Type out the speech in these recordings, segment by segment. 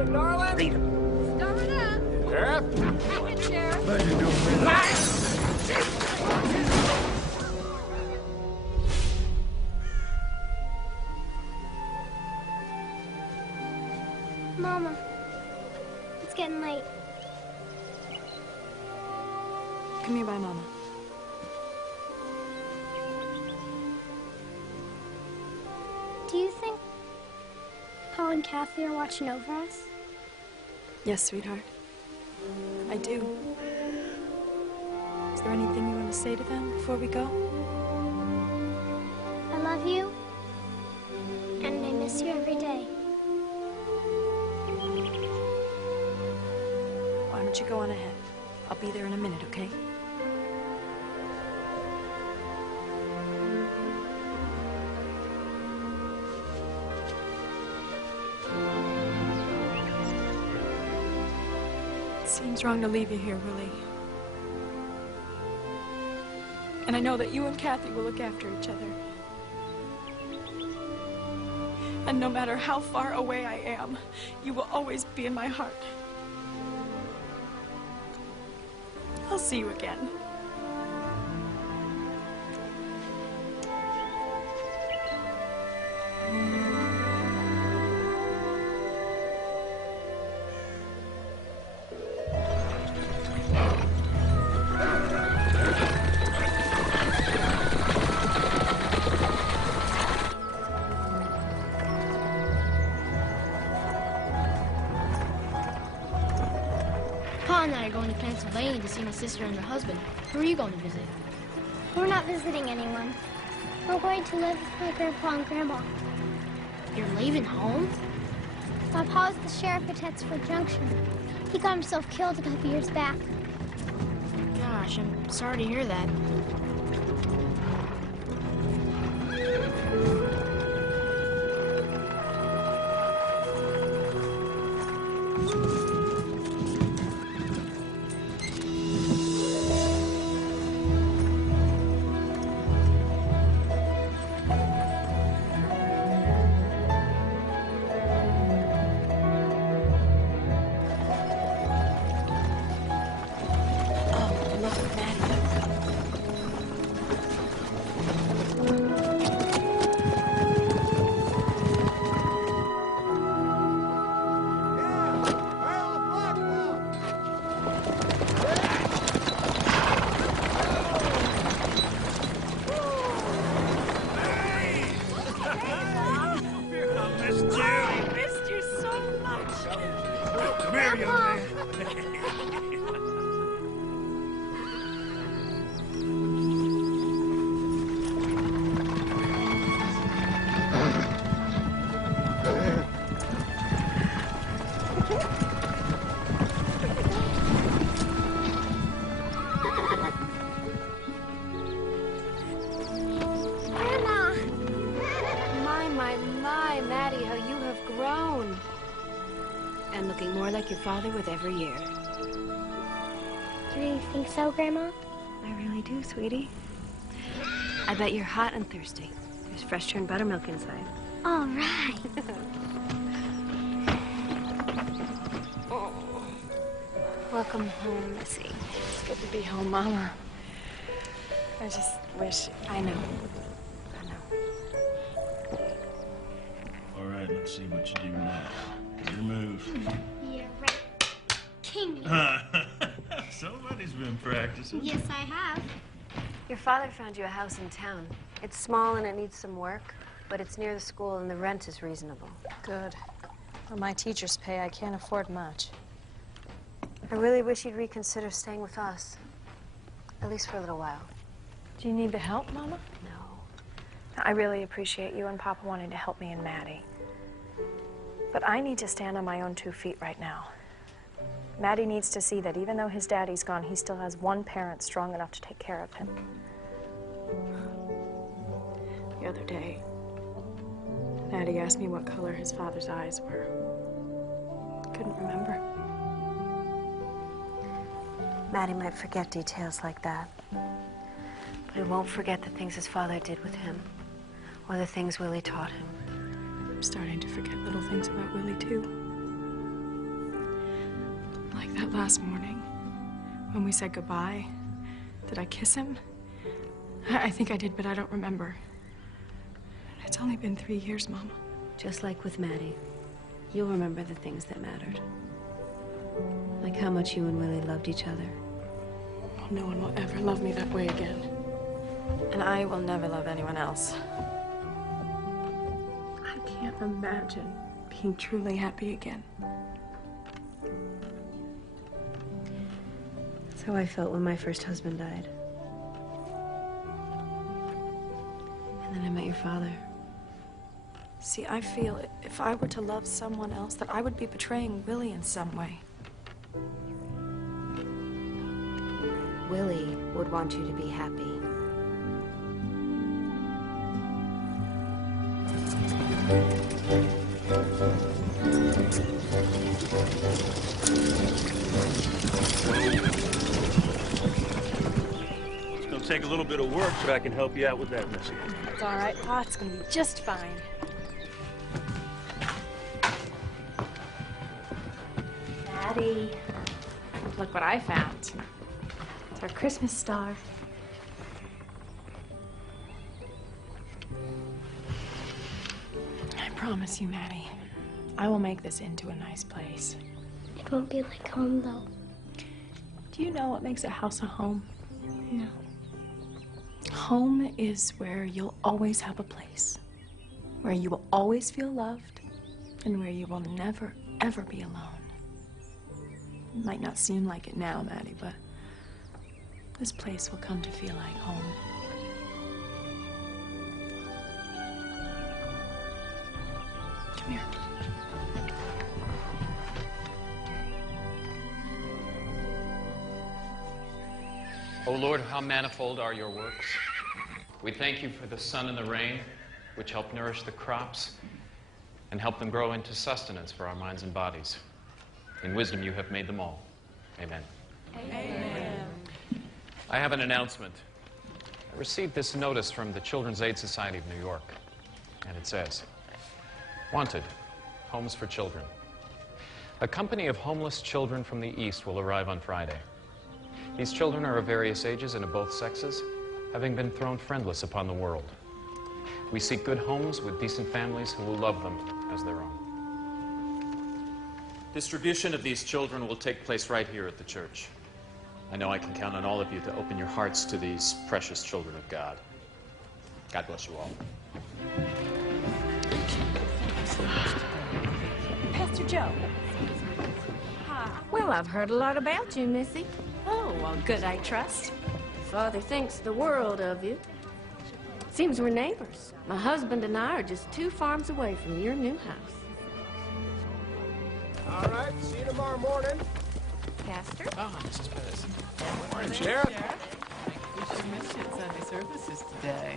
it, darling. Read 'em. Stir it up. Sheriff? Take it, Sheriff. How you doing, man? Mama, it's getting late. Come here by Mama. Do you think Paul and Kathy are watching over us? Yes, sweetheart. I do. Is there anything you want to say to them before we go? I love you, and I miss you every day. Why don't you go on ahead? I'll be there in a minute, okay? It seems wrong to leave you here, Willie. And I know that you and Kathy will look after each other. And no matter how far away I am, you will always be in my heart. I'll see you again. Pa and I are going to Pennsylvania to see my sister and her husband. Who are you going to visit? We're not visiting anyone. We're going to live with my grandpa and grandma. You're leaving home? My pa is the sheriff at Tetzford Junction. He got himself killed a couple years back. Gosh, I'm sorry to hear that. Maddie, how you have grown. And looking more like your father with every year. Do you think so, Grandma? I really do, sweetie. I bet you're hot and thirsty. There's fresh churned buttermilk inside. All right. Oh. Welcome home, Missie. It's good to be home, Mama. I just wish... I know. All right, let's see what you do now. Your move. Yeah, right. King. Somebody's been practicing. Yes, I have. Your father found you a house in town. It's small and it needs some work, but it's near the school and the rent is reasonable. Good. For my teacher's pay, I can't afford much. I really wish you'd reconsider staying with us. At least for a little while. Do you need the help, Mama? No. I really appreciate you and Papa wanting to help me and Maddie. But I need to stand on my own 2 feet right now. Maddie needs to see that even though his daddy's gone, he still has one parent strong enough to take care of him. The other day, Maddie asked me what color his father's eyes were. Couldn't remember. Maddie might forget details like that. But he won't forget the things his father did with him, or the things Willie taught him. I'm starting to forget little things about Willie, too. Like that last morning, when we said goodbye, did I kiss him? I think I did, but I don't remember. It's only been 3 years, Mama. Just like with Maddie, you'll remember the things that mattered. Like how much you and Willie loved each other. Oh, no one will ever love me that way again. And I will never love anyone else. I can't imagine being truly happy again. That's how I felt when my first husband died. And then I met your father. See, I feel if I were to love someone else, that I would be betraying Willie in some way. Willie would want you to be happy. It's gonna take a little bit of work, but I can help you out with that, Missie. It's all right, Pa. It's gonna be just fine. Maddie, look what I found. It's our Christmas star. I promise you, Maddie, I will make this into a nice place. It won't be like home, though. Do you know what makes a house a home? No. Home is where you'll always have a place, where you will always feel loved, and where you will never, ever be alone. It might not seem like it now, Maddie, but this place will come to feel like home. Come here. O Lord, how manifold are your works. We thank you for the sun and the rain, which help nourish the crops and help them grow into sustenance for our minds and bodies. In wisdom you have made them all. Amen. Amen. I have an announcement. I received this notice from the Children's Aid Society of New York, and it says, "Wanted, homes for children. A company of homeless children from the East will arrive on Friday. These children are of various ages and of both sexes, having been thrown friendless upon the world. We seek good homes with decent families who will love them as their own." Distribution of these children will take place right here at the church. I know I can count on all of you to open your hearts to these precious children of God. God bless you all. Pastor Joe. Well, I've heard a lot about you, Missie. Oh, well, good, I trust. Father thinks the world of you. Seems we're neighbors. My husband and I are just 2 farms away from your new house. All right, see you tomorrow morning. Pastor? Oh, Mrs. Pettis. Morning, Sheriff. We should miss you at Sunday services today.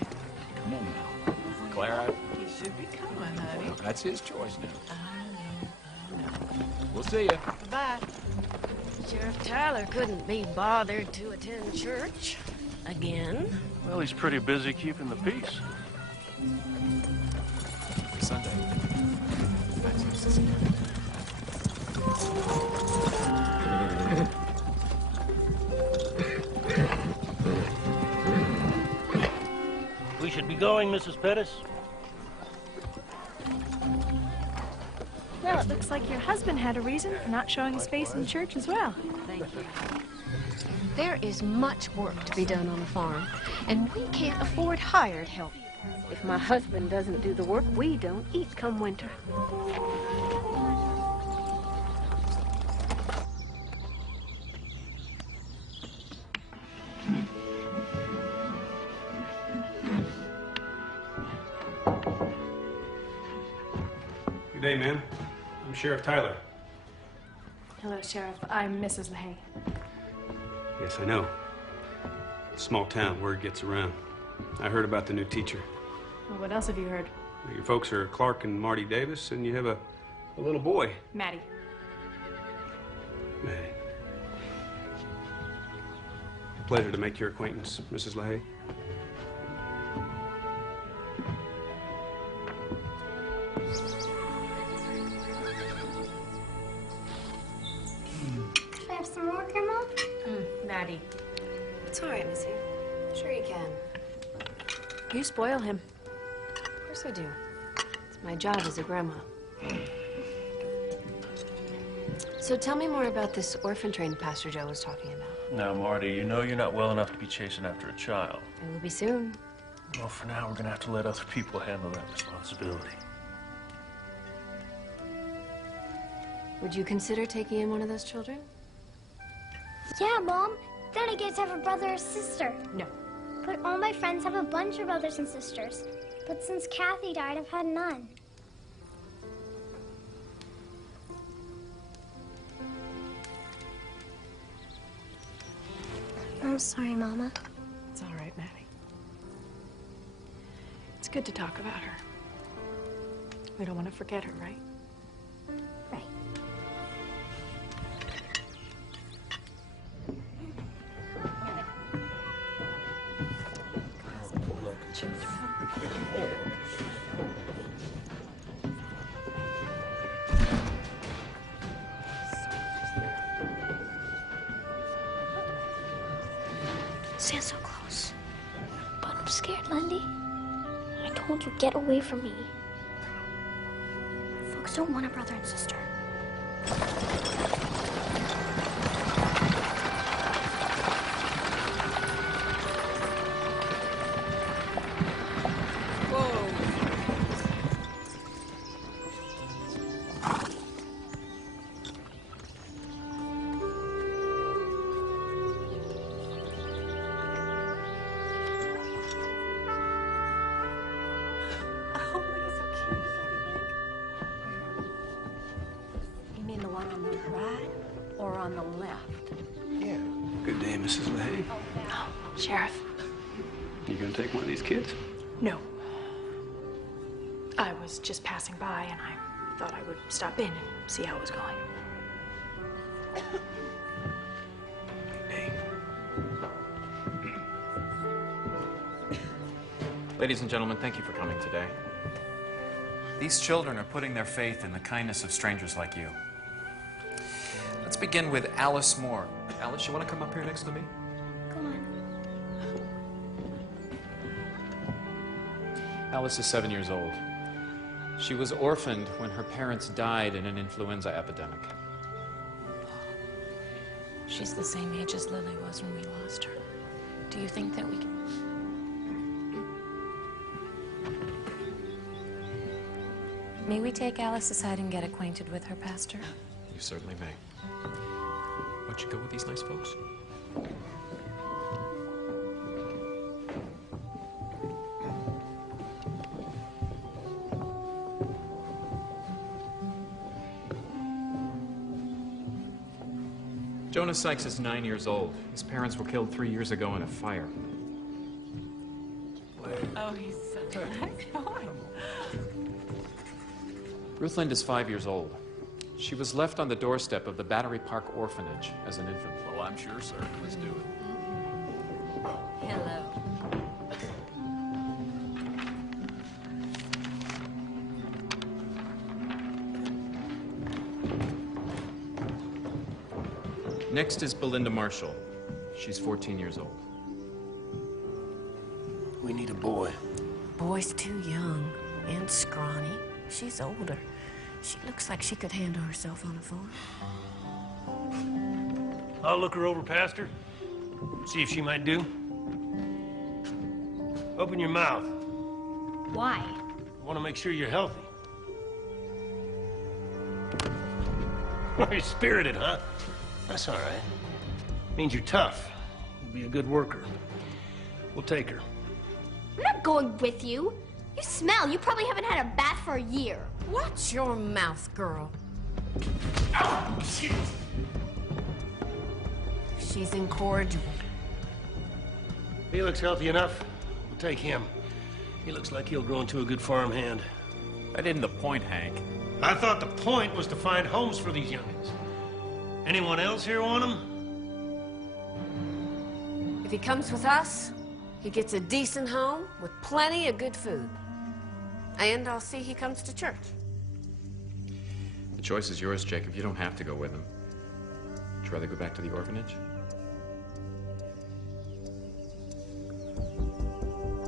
Come on now. Clara. He should be coming, honey. That's his choice now. I know. We'll see you. Bye. Sheriff Tyler couldn't be bothered to attend church again. Well, he's pretty busy keeping the peace. Sunday. We should be going, Mrs. Pettis. Well, it looks like your husband had a reason for not showing his face in church as well. Thank you. There is much work to be done on the farm, and we can't afford hired help. If my husband doesn't do the work, we don't eat come winter. Good day, ma'am. I'm Sheriff Tyler. Hello, Sheriff. I'm Mrs. LaHaye. Yes, I know. Small town, word gets around. I heard about the new teacher. Well, what else have you heard? Your folks are Clark and Marty Davis, and you have a little boy. Maddie. Maddie. Pleasure to make your acquaintance, Mrs. LaHaye. Maddie. It's all right, Missie. Sure you can. You spoil him. Of course I do. It's my job as a grandma. So tell me more about this orphan train Pastor Joe was talking about. Now, Marty, you know you're not well enough to be chasing after a child. It will be soon. Well, for now, we're gonna have to let other people handle that responsibility. Would you consider taking in one of those children? Yeah, Mom. Then I get to have a brother or sister. No. But all my friends have a bunch of brothers and sisters. But since Kathy died, I've had none. I'm sorry, Mama. It's all right, Maddie. It's good to talk about her. We don't want to forget her, right? Right. Stand so close. But I'm scared, Lindy. I told you, get away from me. Folks don't want a brother and sister. On the right or on the left? Yeah. Good day, Mrs. LaHaye. Oh, Sheriff. You gonna take one of these kids? No. I was just passing by and I thought I would stop in and see how it was going. Hey. Ladies and gentlemen, thank you for coming today. These children are putting their faith in the kindness of strangers like you. Let's begin with Alice Moore. Alice, you want to come up here next to me? Come on. Alice is 7 years old. She was orphaned when her parents died in an influenza epidemic. She's the same age as Lily was when we lost her. Do you think that we can... May we take Alice aside and get acquainted with her, Pastor? You certainly may. Why don't you go with these nice folks? Jonas Sykes is 9 years old. His parents were killed 3 years ago in a fire. Oh, he's such a nice boy. Ruth Lind is 5 years old. She was left on the doorstep of the Battery Park Orphanage as an infant. Well, I'm sure, sir. Let's do it. Hello. Next is Belinda Marshall. She's 14 years old. We need a boy. Boy's too young and scrawny. She's older. She looks like she could handle herself on a farm. I'll look her over, Pastor. See if she might do. Open your mouth. Why? I want to make sure you're healthy. You're spirited, huh? That's all right. Means you're tough. You'll be a good worker. We'll take her. I'm not going with you. You smell. You probably haven't had a bath for a year. Watch your mouth, girl. Oh, shit. She's incorrigible. He looks healthy enough. We'll take him. He looks like he'll grow into a good farmhand. That isn't the point, Hank. I thought the point was to find homes for these youngins. Anyone else here want them? If he comes with us, he gets a decent home with plenty of good food. And I'll see he comes to church. The choice is yours, Jacob. You don't have to go with him. Would you rather go back to the orphanage?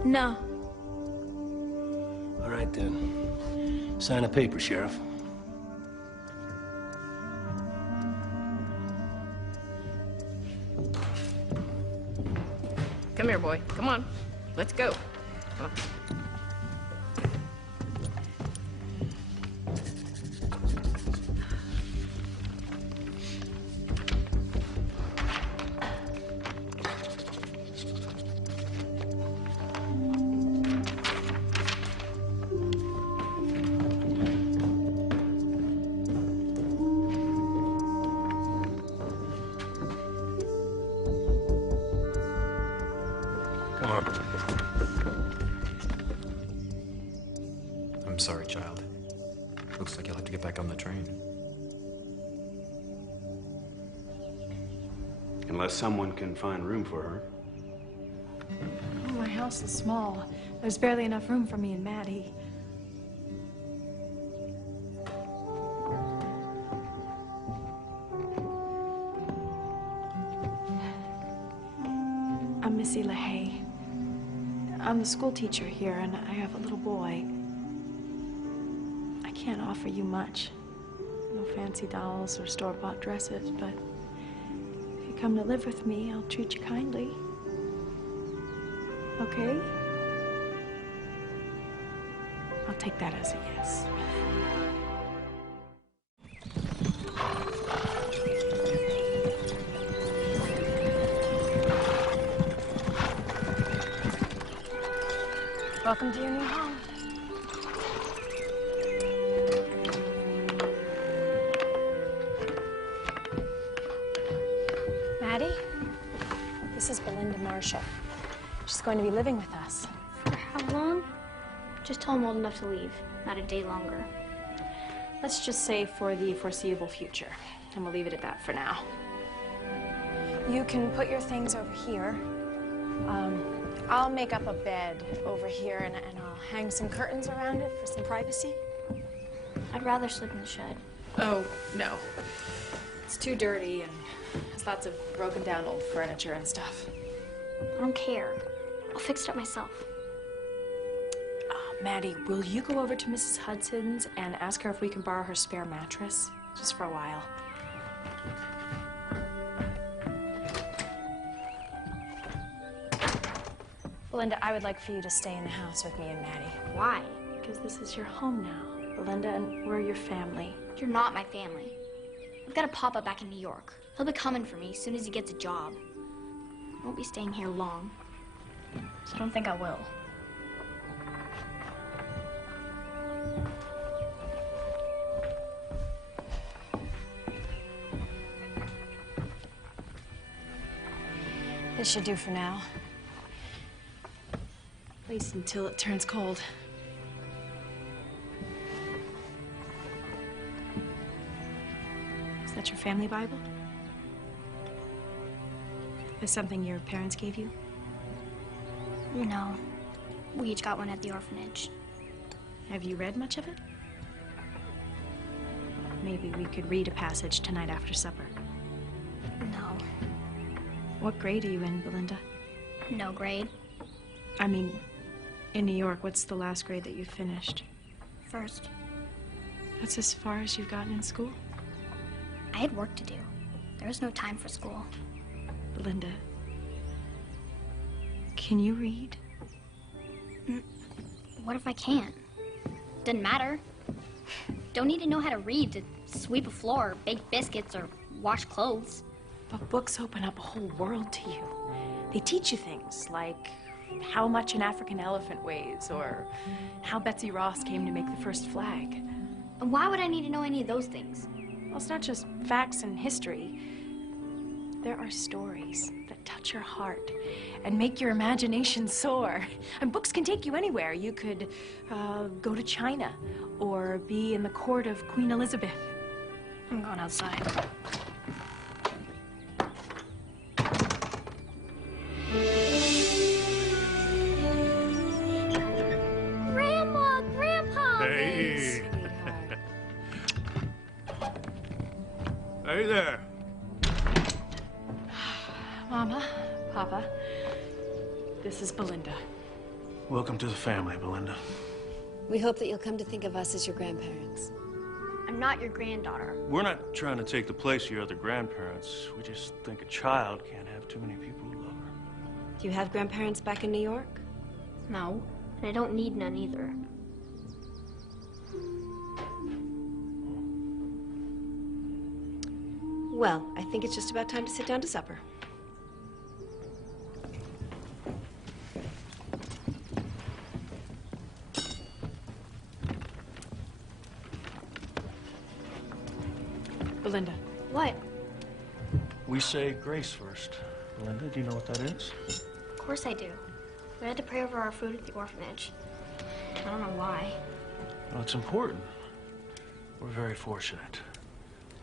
No. All right, then. Sign a paper, Sheriff. Come here, boy. Come on. Let's go. Come on. Come on. I'm sorry, child. Looks like you'll have to get back on the train. Unless someone can find room for her. Oh, my house is small. There's barely enough room for me and Maddie. I'm Missie LaHaye. I'm the school teacher here, and I have a little boy. I can't offer you much. No fancy dolls or store-bought dresses, but if you come to live with me, I'll treat you kindly. Okay? I'll take that as a yes. Welcome to your new home. Maddie, this is Belinda Marshall. She's going to be living with us. For how long? Just till I'm old enough to leave, not a day longer. Let's just say for the foreseeable future, and we'll leave it at that for now. You can put your things over here. I'll make up a bed over here, and I'll hang some curtains around it for some privacy. I'd rather sleep in the shed. Oh, no. It's too dirty, and there's lots of broken down old furniture and stuff. I don't care. I'll fix it up myself. Maddie, will you go over to Mrs. Hudson's and ask her if we can borrow her spare mattress? Just for a while. Belinda, I would like for you to stay in the house with me and Maddie. Why? Because this is your home now, Belinda, and we're your family. You're not my family. I've got a papa back in New York. He'll be coming for me as soon as he gets a job. I won't be staying here long. So I don't think I will. This should do for now. At least until it turns cold. Is that your family Bible? Is something your parents gave you? No. We each got one at the orphanage. Have you read much of it? Maybe we could read a passage tonight after supper. No. What grade are you in, Belinda? No grade. I mean, in New York, what's the last grade that you finished? First. That's as far as you've gotten in school? I had work to do. There was no time for school. Belinda, can you read? What if I can't? Doesn't matter. Don't need to know how to read to sweep a floor, bake biscuits, or wash clothes. But books open up a whole world to you. They teach you things like how much an African elephant weighs, or how Betsy Ross came to make the first flag. And why would I need to know any of those things? Well, it's not just facts and history. There are stories that touch your heart and make your imagination soar. And books can take you anywhere. You could go to China or be in the court of Queen Elizabeth. I'm going outside. Grandma! Grandpa! Hey! Hey there! Mama, Papa, this is Belinda. Welcome to the family, Belinda. We hope that you'll come to think of us as your grandparents. I'm not your granddaughter. We're not trying to take the place of your other grandparents. We just think a child can't have too many people who love her. Do you have grandparents back in New York? No, and I don't need none either. Well, I think it's just about time to sit down to supper. Belinda. What? We say grace first. Belinda, do you know what that is? Of course I do. We had to pray over our food at the orphanage. I don't know why. Well, it's important. We're very fortunate.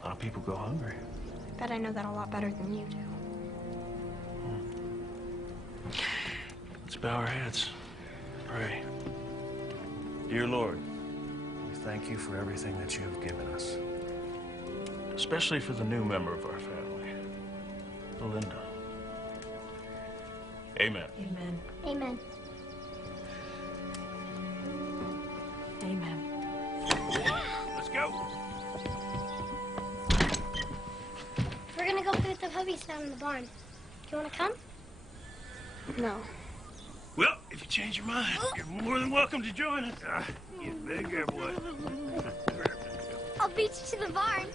A lot of people go hungry. I bet I know that a lot better than you do. Let's bow our heads. Pray. Dear Lord, we thank you for everything that you have given us. Especially for the new member of our family, Belinda. Amen. Amen. Amen. Amen. Let's go. We're gonna go play with the puppies down in the barn. Do you wanna come? No. Well, if you change your mind, you're more than welcome to join us. Get bigger, boy. I'll beat you to the barn.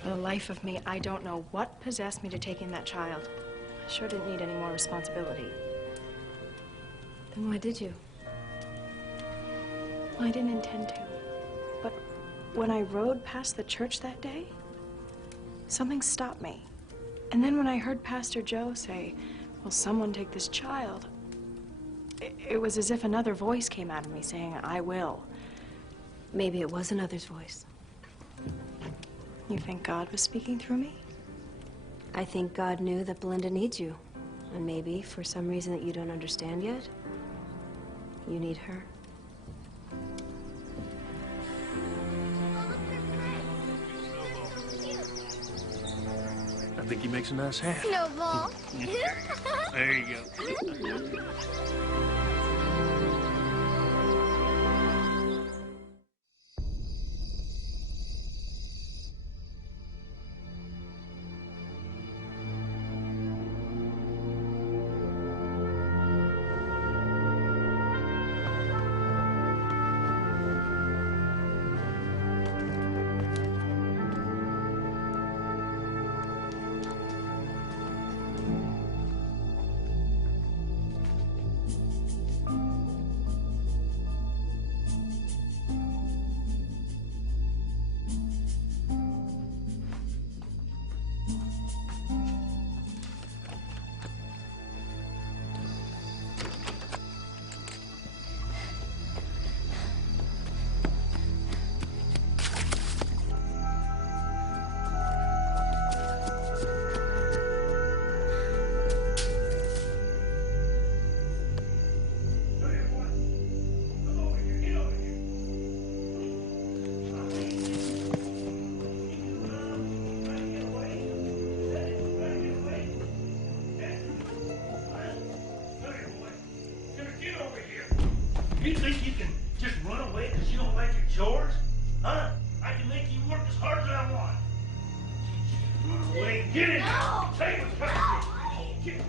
For the life of me, I don't know what possessed me to take in that child. I sure didn't need any more responsibility. Then why did you? I didn't intend to. But when I rode past the church that day, something stopped me. And then when I heard Pastor Joe say, "Will someone take this child?" It was as if another voice came out of me saying, "I will." Maybe it was another's voice. You think God was speaking through me? I think God knew that Belinda needs you. And maybe, for some reason that you don't understand yet, you need her. I think he makes a nice hat. Snowball. There you go. You think you can just run away because you don't like your chores? Huh? I can make you work as hard as I want. Run away. Get in. No. Take what's coming. Get.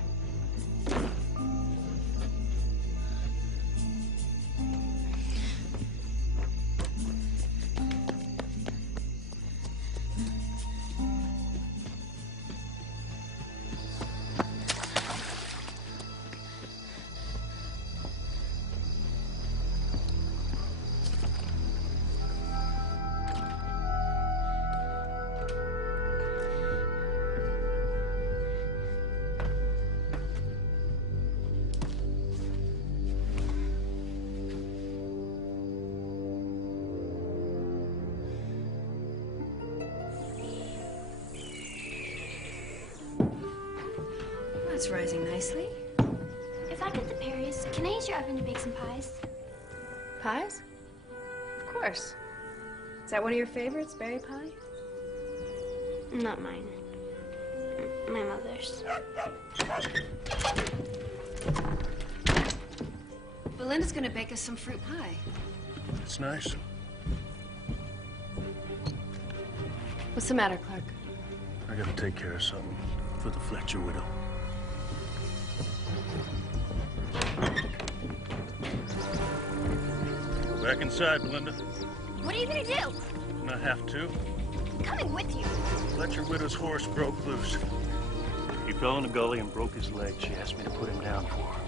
It's rising nicely. If I get the berries, can I use your oven to bake some pies? Pies? Of course. Is that one of your favorites, berry pie? Not mine. My mother's. Belinda's gonna bake us some fruit pie. It's nice. What's the matter, Clark? I gotta take care of something for the Fletcher widow. Go back inside, Belinda. What are you gonna do? And I have to. I'm coming with you. Fletcher widow's horse broke loose. He fell in a gully and broke his leg. She asked me to put him down for her.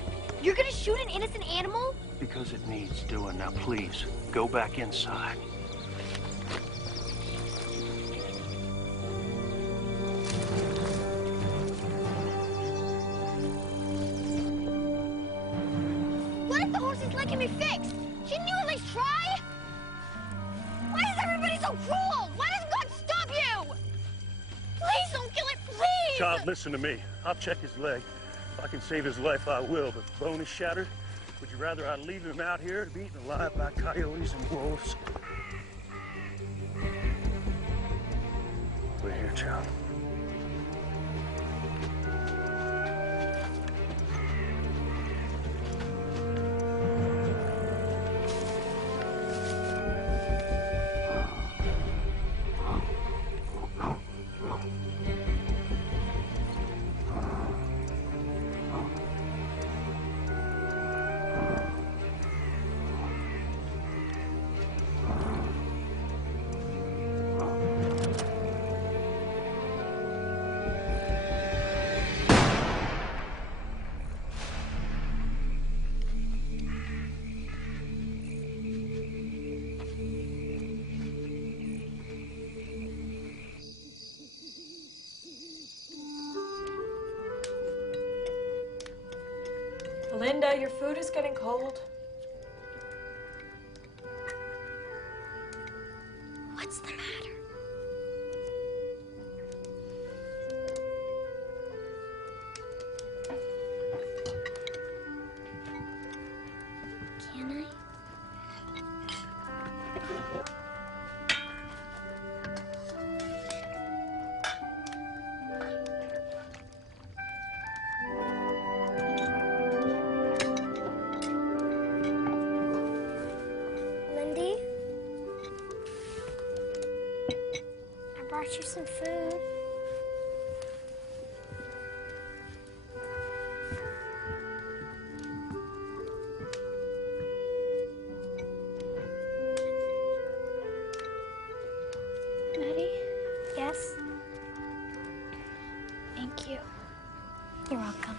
You're gonna shoot an innocent animal? Because it needs doing. Now, please, go back inside. What if the horse's leg can be fixed? Shouldn't you at least try? Why is everybody so cruel? Why doesn't God stop you? Please don't kill it, please! Child, listen to me. I'll check his leg. If I can save his life, I will. But the bone is shattered. Would you rather I leave him out here to be eaten alive by coyotes and wolves? We're here, child. Linda, your food is getting cold. What's the matter? Can I? Lindy? I brought you some food. Maddie? Yes? Thank you. You're welcome.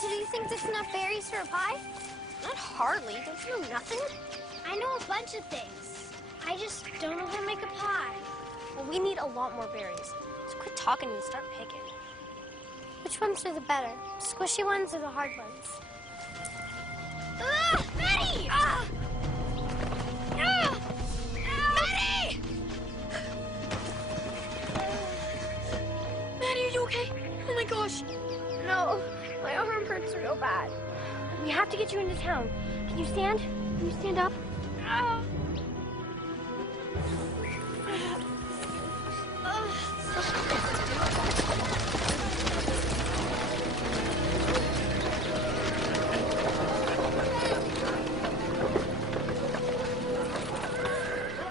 So do you think this is enough berries for a pie? Not hardly. Don't you know nothing? I know a bunch of things. I just don't know how to make a pie. Well, we need a lot more berries. So quit talking and start picking. Which ones are the better? Squishy ones or the hard ones? Ah! Maddie! Ah! Ah! Maddie! Maddie, are you okay? Oh my gosh. No, my arm hurts real bad. We have to get you into town. Can you stand? Can you stand up? Ah!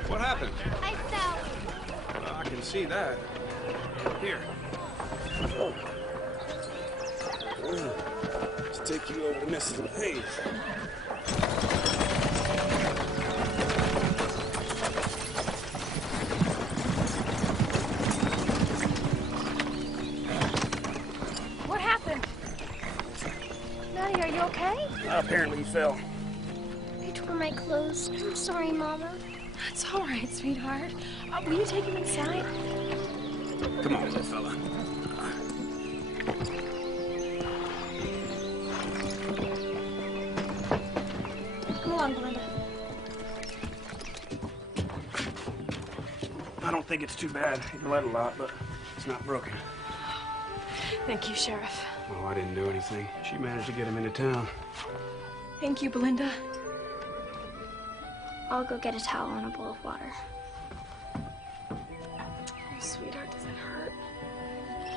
What happened? I fell. I can see that. Here. Oh. Let's take you over to Mrs. Hayes. What happened? Maddie, are you okay? Apparently he fell. I tore my clothes. I'm sorry, Mama. It's all right, sweetheart. Will you take him inside? Come on, little fella. Come along, Belinda. think it's too bad. He bled a lot, but it's not broken. Thank you, Sheriff. Oh, I didn't do anything. She managed to get him into town. Thank you, Belinda. I'll go get a towel and a bowl of water. Oh, sweetheart, does it hurt?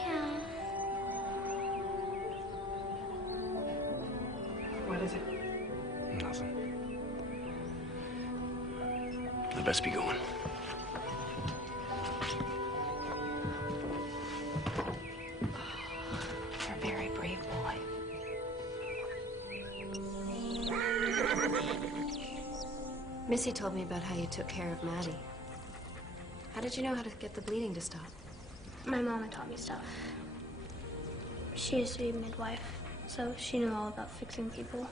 Yeah. What is it? Nothing. I best be going. You're a very brave boy. Missie told me about how you took care of Maddie. How did you know how to get the bleeding to stop? My mama taught me stuff. She used to be a midwife, so she knew all about fixing people.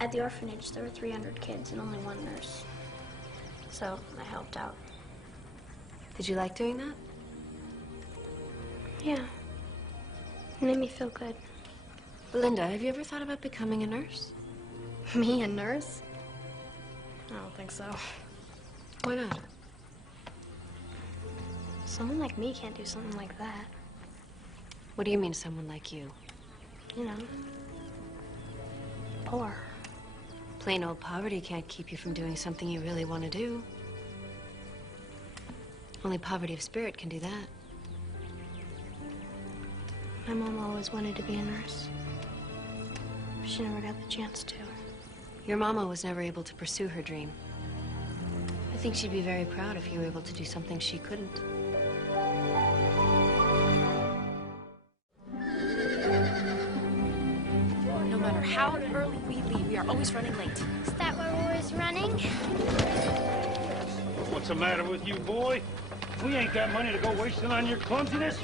At the orphanage, there were 300 kids and only one nurse. So I helped out. Did you like doing that? Yeah. It made me feel good. Belinda, have you ever thought about becoming a nurse? Me, a nurse? I don't think so. Why not? Someone like me can't do something like that. What do you mean, someone like you? You know, poor. Plain old poverty can't keep you from doing something you really want to do. Only poverty of spirit can do that. My mom always wanted to be a nurse. She never got the chance to. Your mama was never able to pursue her dream. I think she'd be very proud if you were able to do something she couldn't. No matter how early we leave, we are always running late. Is that why we're always running? What's the matter with you, boy? We ain't got money to go wasting on your clumsiness.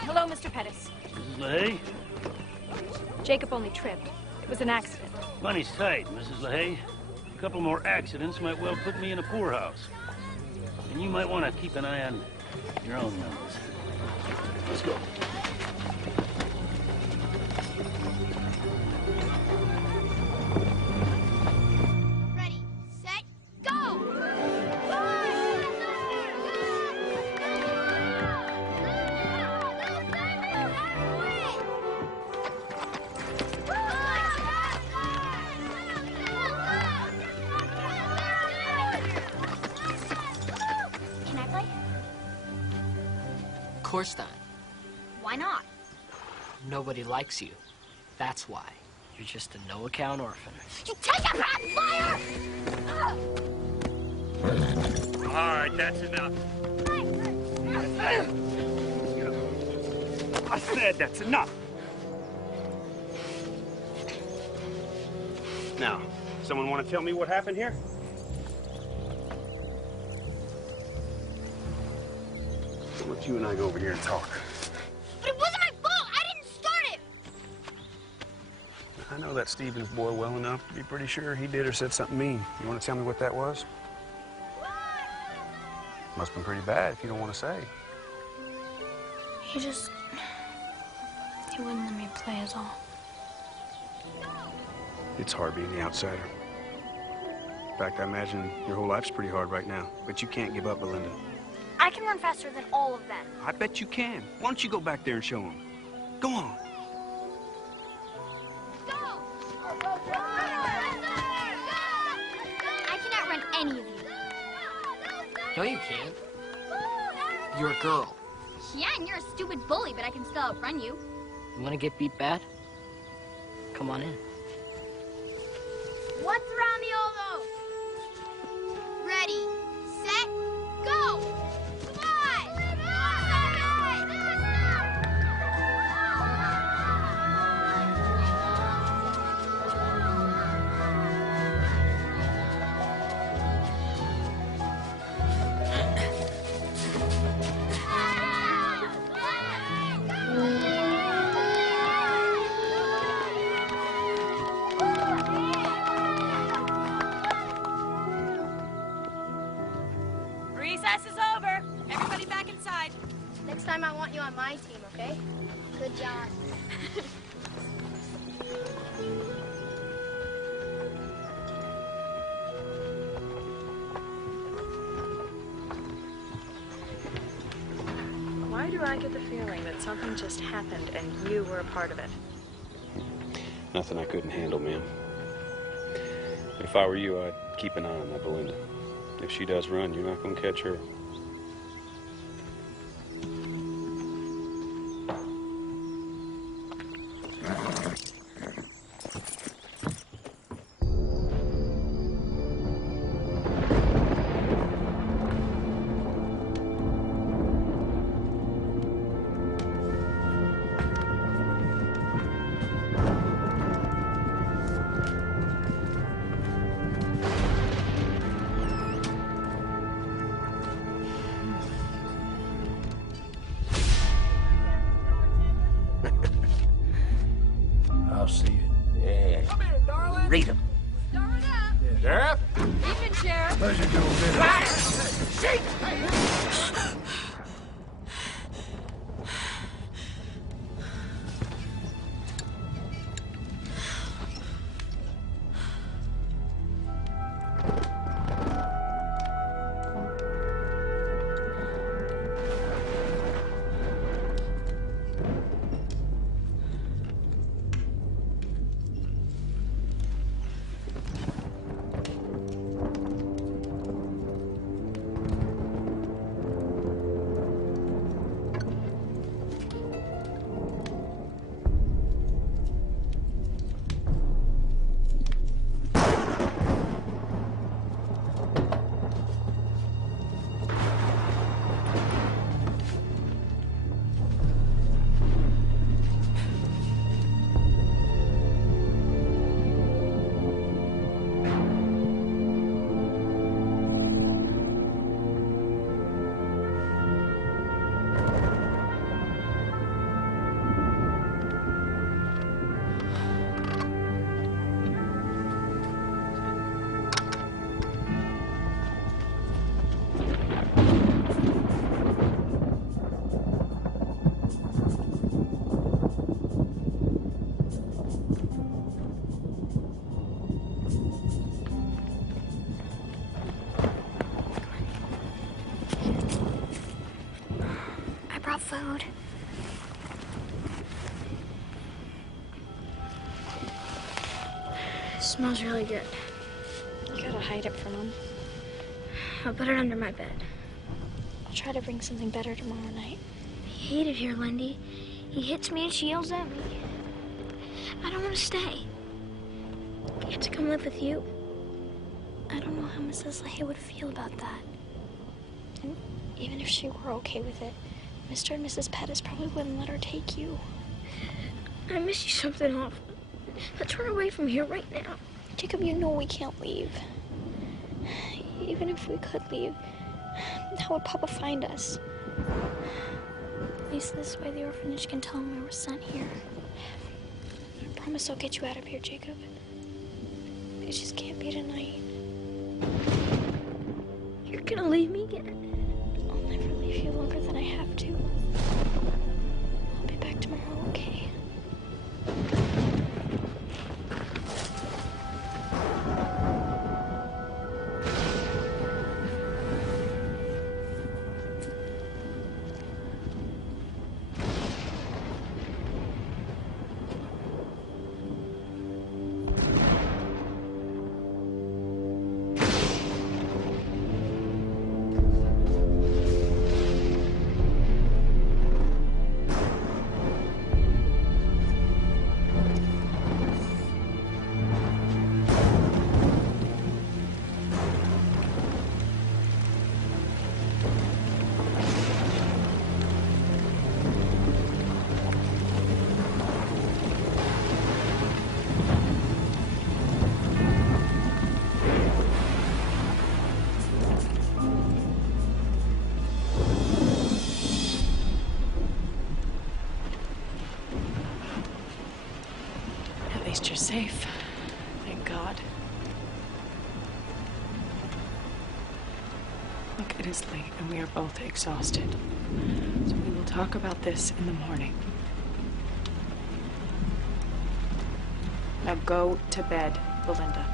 Hello, Mr. Pettis. Mrs. LaHaye? Jacob only tripped. It was an accident. Money's tight, Mrs. LaHaye. A couple more accidents might well put me in a poorhouse. And you might want to keep an eye on your own numbers. Let's go. Ready, set, go! Can I play? Of course not. Why not? Nobody likes you. That's why. You're just a no-account orphan. You take a back, liar! All right, that's enough. I said that's enough. Now, someone want to tell me what happened here? Why don't you and I go over here and talk? But it wasn't my fault! I didn't start it! I know that Stevens boy well enough to be pretty sure he did or said something mean. You want to tell me what that was? Must have been pretty bad if you don't want to say. He wouldn't let me play is all. It's hard being the outsider. In fact, I imagine your whole life's pretty hard right now. But you can't give up, Belinda. I can run faster than all of them. I bet you can. Why don't you go back there and show them? Go on. I cannot run any of you. No, you can't. You're a girl. Yeah, and you're a stupid bully, but I can still outrun you. You want to get beat bad? Come on in. What's around the old oak? Ready, set, go! Come on! Recess is over. Everybody back inside. Next time I want you on my team, okay? Good job. do I get the feeling that something just happened and you were a part of it? Nothing I couldn't handle, ma'am. But if I were you, I'd keep an eye on that Belinda. If she does run, you're not going to catch her. I'll see you. Yeah. Come here, darling. Read them. Stir it up. Sheriff? Evening, Sheriff. Pleasure doing business. Shake! Food. It smells really good. You gotta hide it from him. I'll put it under my bed. I'll try to bring something better tomorrow night. I hate it here, Lindy. He hits me and she yells at me. I don't want to stay. I get to come live with you. I don't know how Mrs. Leahy would feel about that. And even if she were okay with it, Mr. and Mrs. Pettis probably wouldn't let her take you. I miss you something awful. Let's run away from here right now. Jacob, you know we can't leave. Even if we could leave, how would Papa find us? At least this way the orphanage can tell him we were sent here. I promise I'll get you out of here, Jacob. It just can't be tonight. You're gonna leave me again? I'll never leave you longer than I have to. I'll be back tomorrow, okay? At least you're safe. Thank God. Look, it is late and we are both exhausted. So we will talk about this in the morning. Now go to bed, Belinda.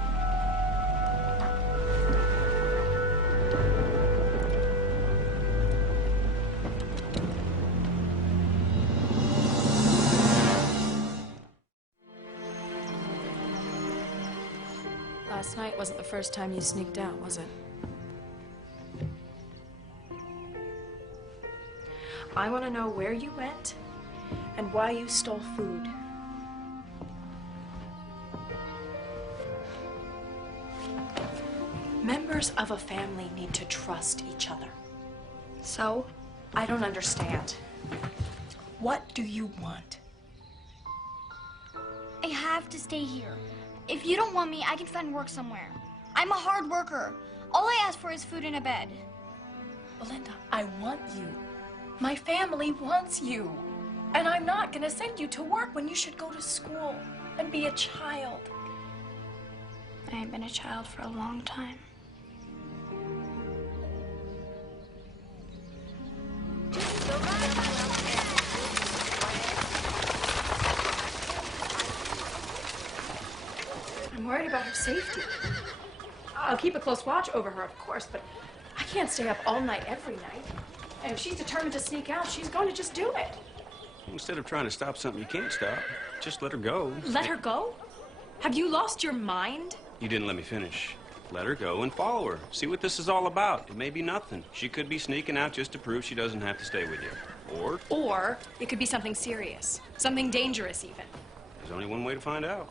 last night wasn't the first time you sneaked out, was it? I want to know where you went and why you stole food. Members of a family need to trust each other. So? I don't understand. What do you want? I have to stay here. If you don't want me, I can find work somewhere. I'm a hard worker. All I ask for is food and a bed. Belinda, I want you. My family wants you. And I'm not gonna send you to work when you should go to school and be a child. I ain't been a child for a long time. I'm worried about her safety. I'll keep a close watch over her, of course, but I can't stay up all night every night. And if she's determined to sneak out, she's going to just do it. Instead of trying to stop something you can't stop, just let her go. Let her go? Have you lost your mind? You didn't let me finish. Let her go and follow her. See what this is all about. It may be nothing. She could be sneaking out just to prove she doesn't have to stay with you. Or it could be something serious. Something dangerous, even. There's only one way to find out.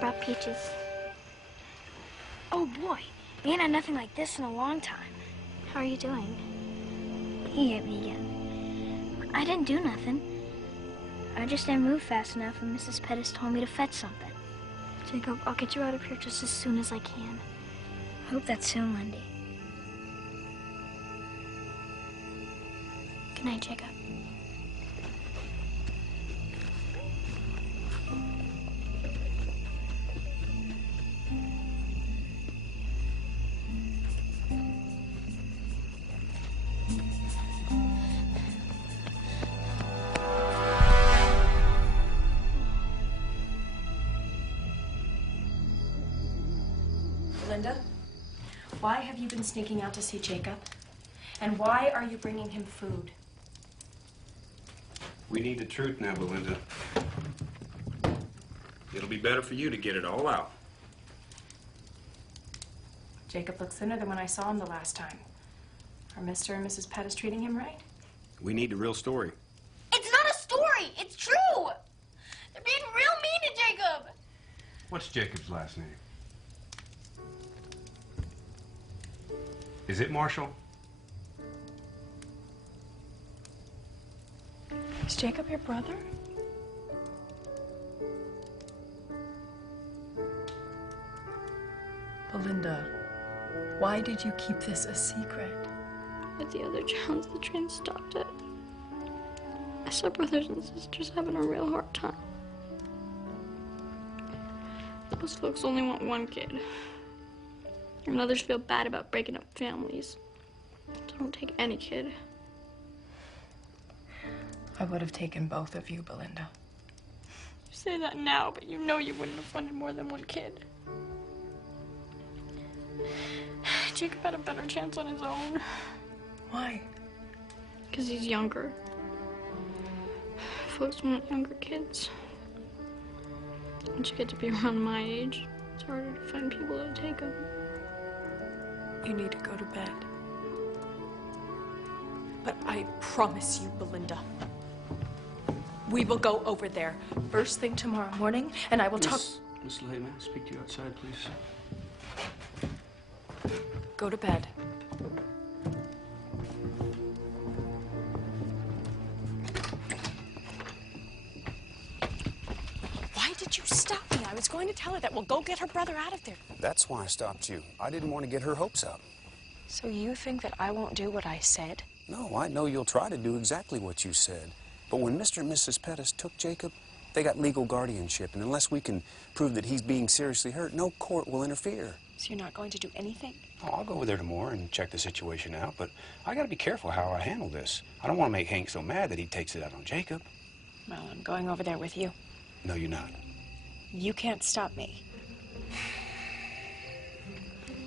Brought peaches. Oh boy, we ain't had nothing like this in a long time. How are you doing? He hit me again. I didn't do nothing. I just didn't move fast enough and Mrs. Pettis told me to fetch something. Jacob, I'll get you out of here just as soon as I can. I hope that's soon, Lindy. Good night, Jacob. Linda, why have you been sneaking out to see Jacob? And why are you bringing him food? We need the truth now, Belinda. It'll be better for you to get it all out. Jacob looks thinner than when I saw him the last time. Are Mr. and Mrs. Pettis treating him right? We need the real story. It's not a story! It's true! They're being real mean to Jacob! What's Jacob's last name? Is it Marshall? Is Jacob your brother? Belinda, why did you keep this a secret? At the other towns, the train stopped at. I saw brothers and sisters having a real hard time. Those folks only want one kid. And others feel bad about breaking up families. So don't take any kid. I would have taken both of you, Belinda. You say that now, but you know you wouldn't have wanted more than one kid. Jacob had a better chance on his own. Why? Because he's younger. Folks want younger kids. Once you get to be around my age, it's harder to find people to take them. You need to go to bed. But I promise you, Belinda, we will go over there first thing tomorrow morning, and I will talk. Miss LeHaye, may I speak to you outside, please? Go to bed. Why did you stop me? I was going to tell her that we'll go get her brother out of there. That's why I stopped you. I didn't want to get her hopes up. So you think that I won't do what I said? No, I know you'll try to do exactly what you said. But when Mr. and Mrs. Pettis took Jacob, they got legal guardianship, and unless we can prove that he's being seriously hurt, no court will interfere. So you're not going to do anything? Oh, I'll go over there tomorrow and check the situation out, but I gotta be careful how I handle this. I don't want to make Hank so mad that he takes it out on Jacob. Well, I'm going over there with you. No, you're not. You can't stop me.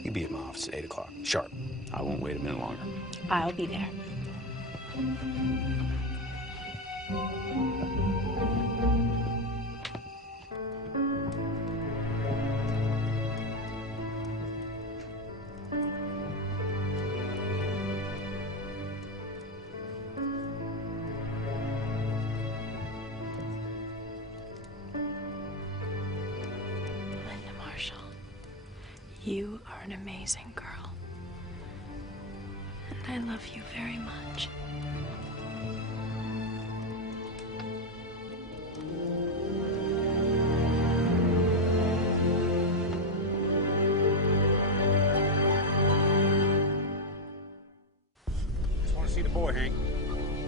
You'll be at my office at 8 o'clock, sharp. I won't wait a minute longer. I'll be there. You are an amazing girl, and I love you very much. Just want to see the boy, Hank.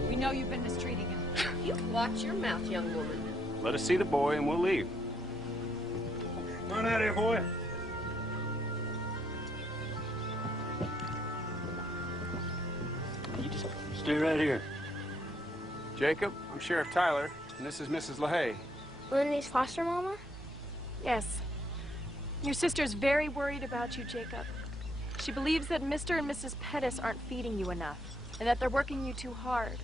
We know you've been mistreating him. You watch your mouth, young woman. Let us see the boy and we'll leave. Come on out here, boy. You just stay right here. Jacob, I'm Sheriff Tyler, and this is Mrs. LeHaye. Lindy's foster mama? Yes. Your sister's very worried about you, Jacob. She believes that Mr. and Mrs. Pettis aren't feeding you enough, and that they're working you too hard.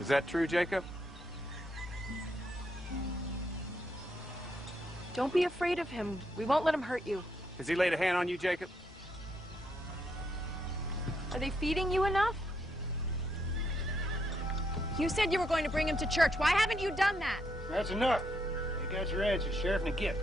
Is that true, Jacob? Don't be afraid of him. We won't let him hurt you. Has he laid a hand on you, Jacob? Are they feeding you enough? You said you were going to bring him to church. Why haven't you done that? That's enough. You got your answer, Sheriff. Now get.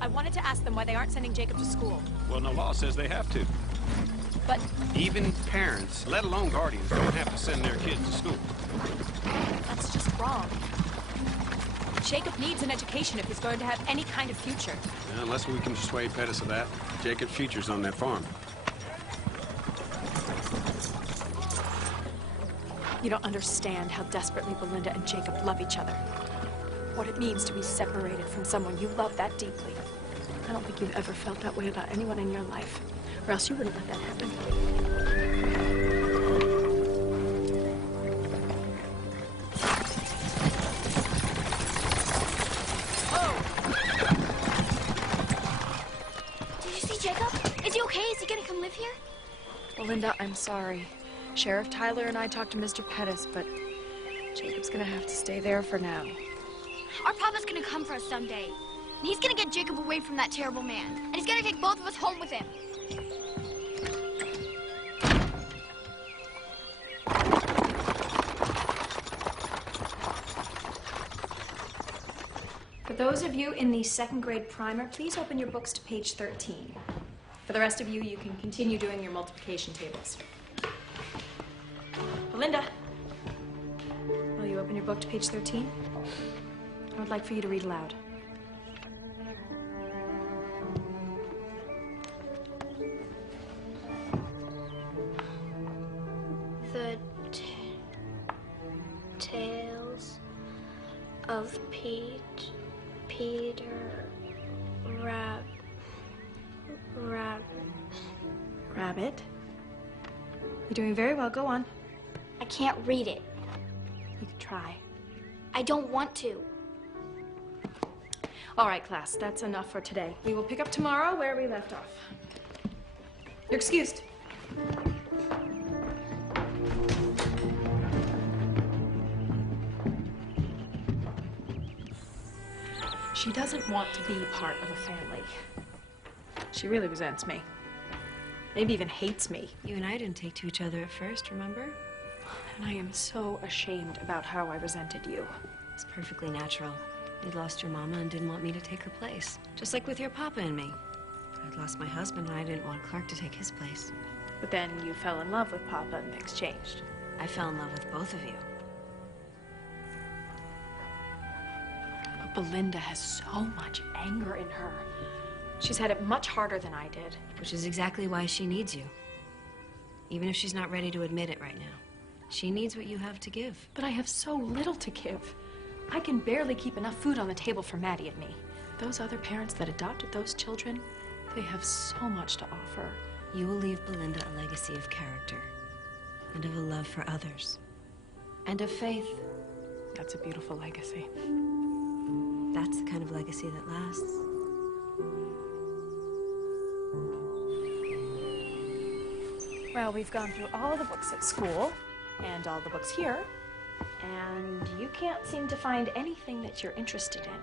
I wanted to ask them why they aren't sending Jacob to school. Well, no law says they have to. But Even parents, let alone guardians, don't have to send their kids to school. that's just wrong. Jacob needs an education if he's going to have any kind of future. Yeah, unless we can persuade Pettis of that, Jacob's future's on that farm. You don't understand how desperately Belinda and Jacob love each other. What it means to be separated from someone you love that deeply. I don't think you've ever felt that way about anyone in your life, or else you wouldn't let that happen. Did you see Jacob? Is he okay? Is he gonna come live here? Belinda, I'm sorry. Sheriff Tyler and I talked to Mr. Pettis, but Jacob's gonna have to stay there for now. Our papa's gonna come for us someday. And he's gonna get Jacob away from that terrible man. And he's gonna take both of us home with him. For those of you in the second grade primer, please open your books to page 13. For the rest of you, you can continue doing your multiplication tables. Belinda, will you open your book to page 13? I would like for you to read aloud. The tales of Peter Rabbit? You're doing very well. Go on. I can't read it. You can try. I don't want to. All right, class, that's enough for today. We will pick up tomorrow where we left off. You're excused. She doesn't want to be part of a family. She really resents me. Maybe even hates me. You and I didn't take to each other at first, remember? And I am so ashamed about how I resented you. It's perfectly natural. You'd lost your mama and didn't want me to take her place. Just like with your papa and me. I'd lost my husband and I didn't want Clark to take his place. But then you fell in love with Papa and things changed. I fell in love with both of you. But Belinda has so much anger in her. She's had it much harder than I did. Which is exactly why she needs you. Even if she's not ready to admit it right now. She needs what you have to give. But I have so little to give. I can barely keep enough food on the table for Maddie and me. Those other parents that adopted those children, they have so much to offer. You will leave Belinda a legacy of character. And of a love for others. And of faith. That's a beautiful legacy. That's the kind of legacy that lasts. Well, we've gone through all the books at school, and all the books here, and you can't seem to find anything that you're interested in.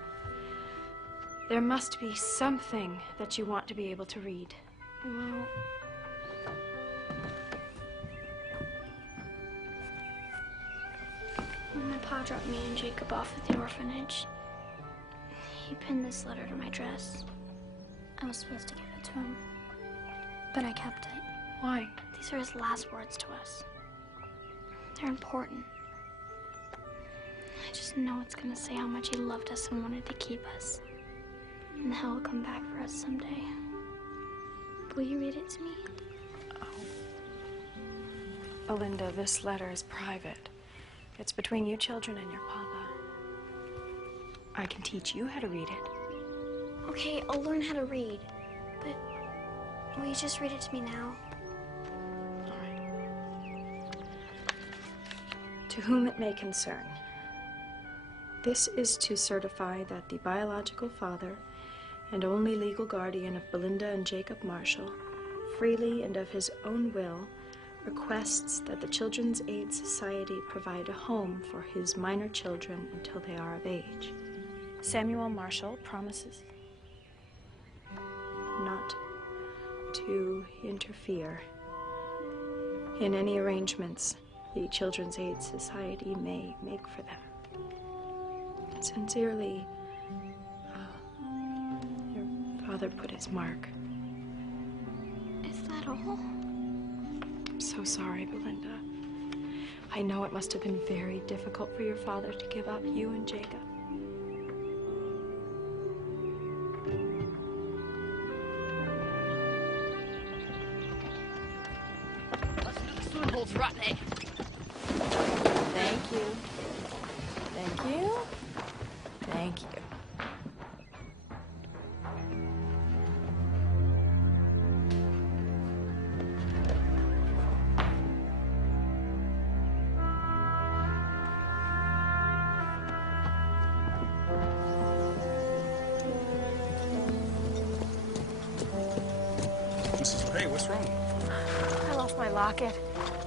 There must be something that you want to be able to read. Well, when my pa dropped me and Jacob off at the orphanage, he pinned this letter to my dress. I was supposed to give it to him, but I kept it. Why? These are his last words to us. They're important. I just know it's gonna say how much he loved us and wanted to keep us. And how he'll come back for us someday. Will you read it to me? Oh. Belinda, this letter is private. It's between you children and your papa. I can teach you how to read it. Okay, I'll learn how to read. But will you just read it to me now? To whom it may concern. This is to certify that the biological father and only legal guardian of Belinda and Jacob Marshall, freely and of his own will, requests that the Children's Aid Society provide a home for his minor children until they are of age. Samuel Marshall promises not to interfere in any arrangements the Children's Aid Society may make for them. Sincerely, your father put his mark. Is that all? I'm so sorry, Belinda. I know it must have been very difficult for your father to give up you and Jacob. Let's do the spoon holes right there. Thank you. Thank you. Thank you. Hey, what's wrong? I lost my locket.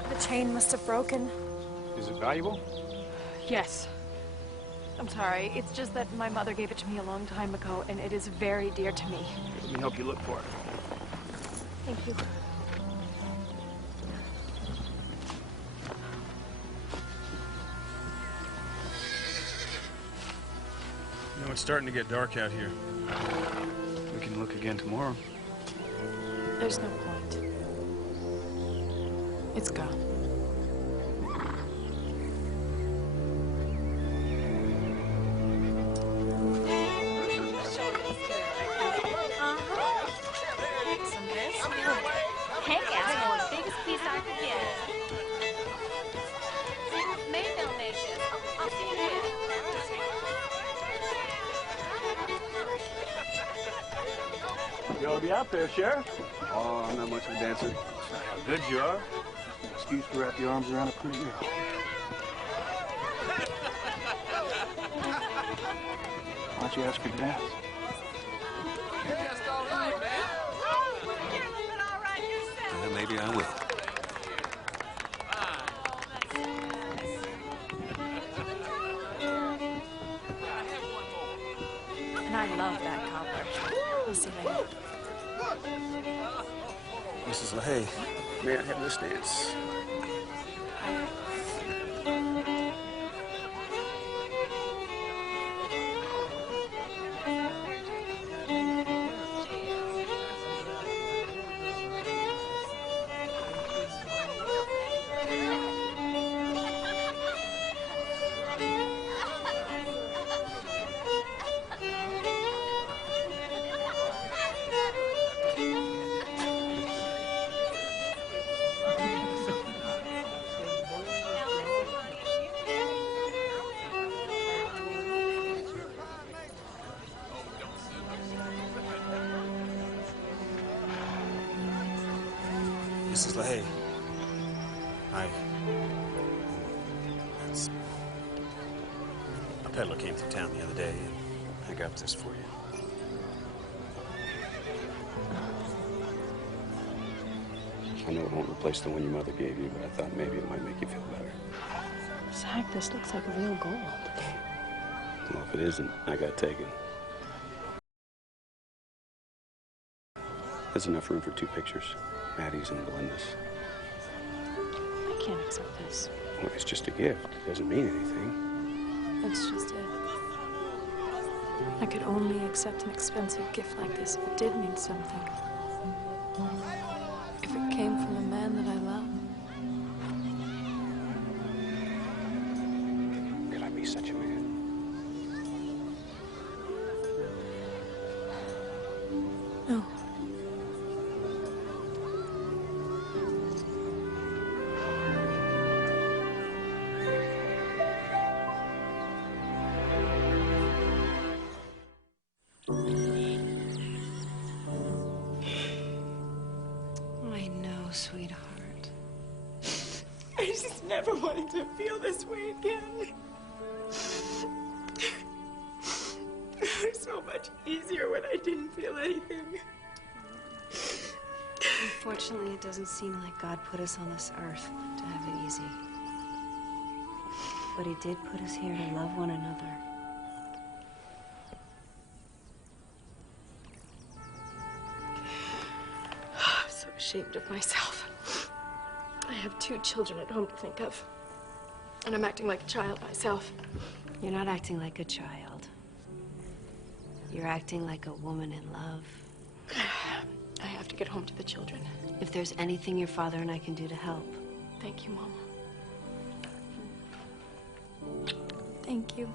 The chain must have broken. Is it valuable? Yes. I'm sorry. It's just that my mother gave it to me a long time ago, and it is very dear to me. Let me help you look for it. Thank you. You know, it's starting to get dark out here. We can look again tomorrow. There's no point. It's gone. Heck, I want the biggest piece I could get. Maybe they'll make this. I'll see you later. You ought to be out there, Sheriff. Oh, I'm not much of a dancer. How good you are. Excuse to wrap your arms around a pretty girl. Why don't you ask her to dance? Well, maybe I will. And I love that cobbler. I'll see you later. Mrs. LaHaye, may I have this dance? Mrs. LaHaye, a peddler came through town the other day, and I got this for you. I know it won't replace the one your mother gave you, but I thought maybe it might make you feel better. Zach, this looks like real gold. Well, if it isn't, I got taken. There's enough room for 2 pictures, Maddie's and Belinda's. I can't accept this. Well, it's just a gift. It doesn't mean anything. That's just it. I could only accept an expensive gift like this if it did mean something. If it came from a man that I love. Could I be such a man? No. I know, sweetheart. I just never wanted to feel this way again. It was so much easier when I didn't feel anything. Unfortunately, it doesn't seem like God put us on this earth to have it easy. But he did put us here to love one another. I'm so ashamed of myself. I have 2 children at home to think of. And I'm acting like a child myself. You're not acting like a child. You're acting like a woman in love. I have to get home to the children. If there's anything your father and I can do to help. Thank you, Mama. Thank you.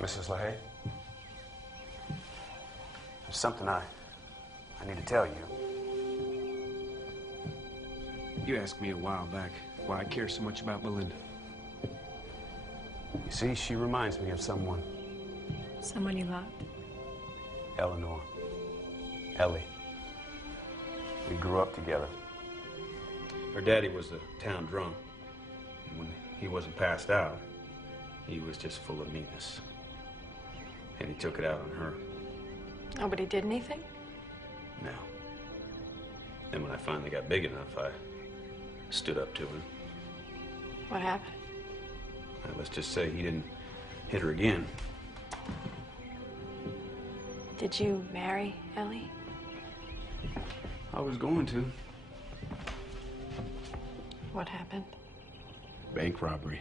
Mrs. LaHaye, there's something I need to tell you. You asked me a while back why I care so much about Belinda. You see, she reminds me of someone. Someone you loved? Eleanor. Ellie. We grew up together. Her daddy was a town drunk. And when he wasn't passed out, he was just full of meanness. And he took it out on her. Nobody did anything? No. Then when I finally got big enough, I stood up to him. What happened? Let's just say he didn't hit her again. Did you marry Ellie? I was going to. What happened? Bank robbery.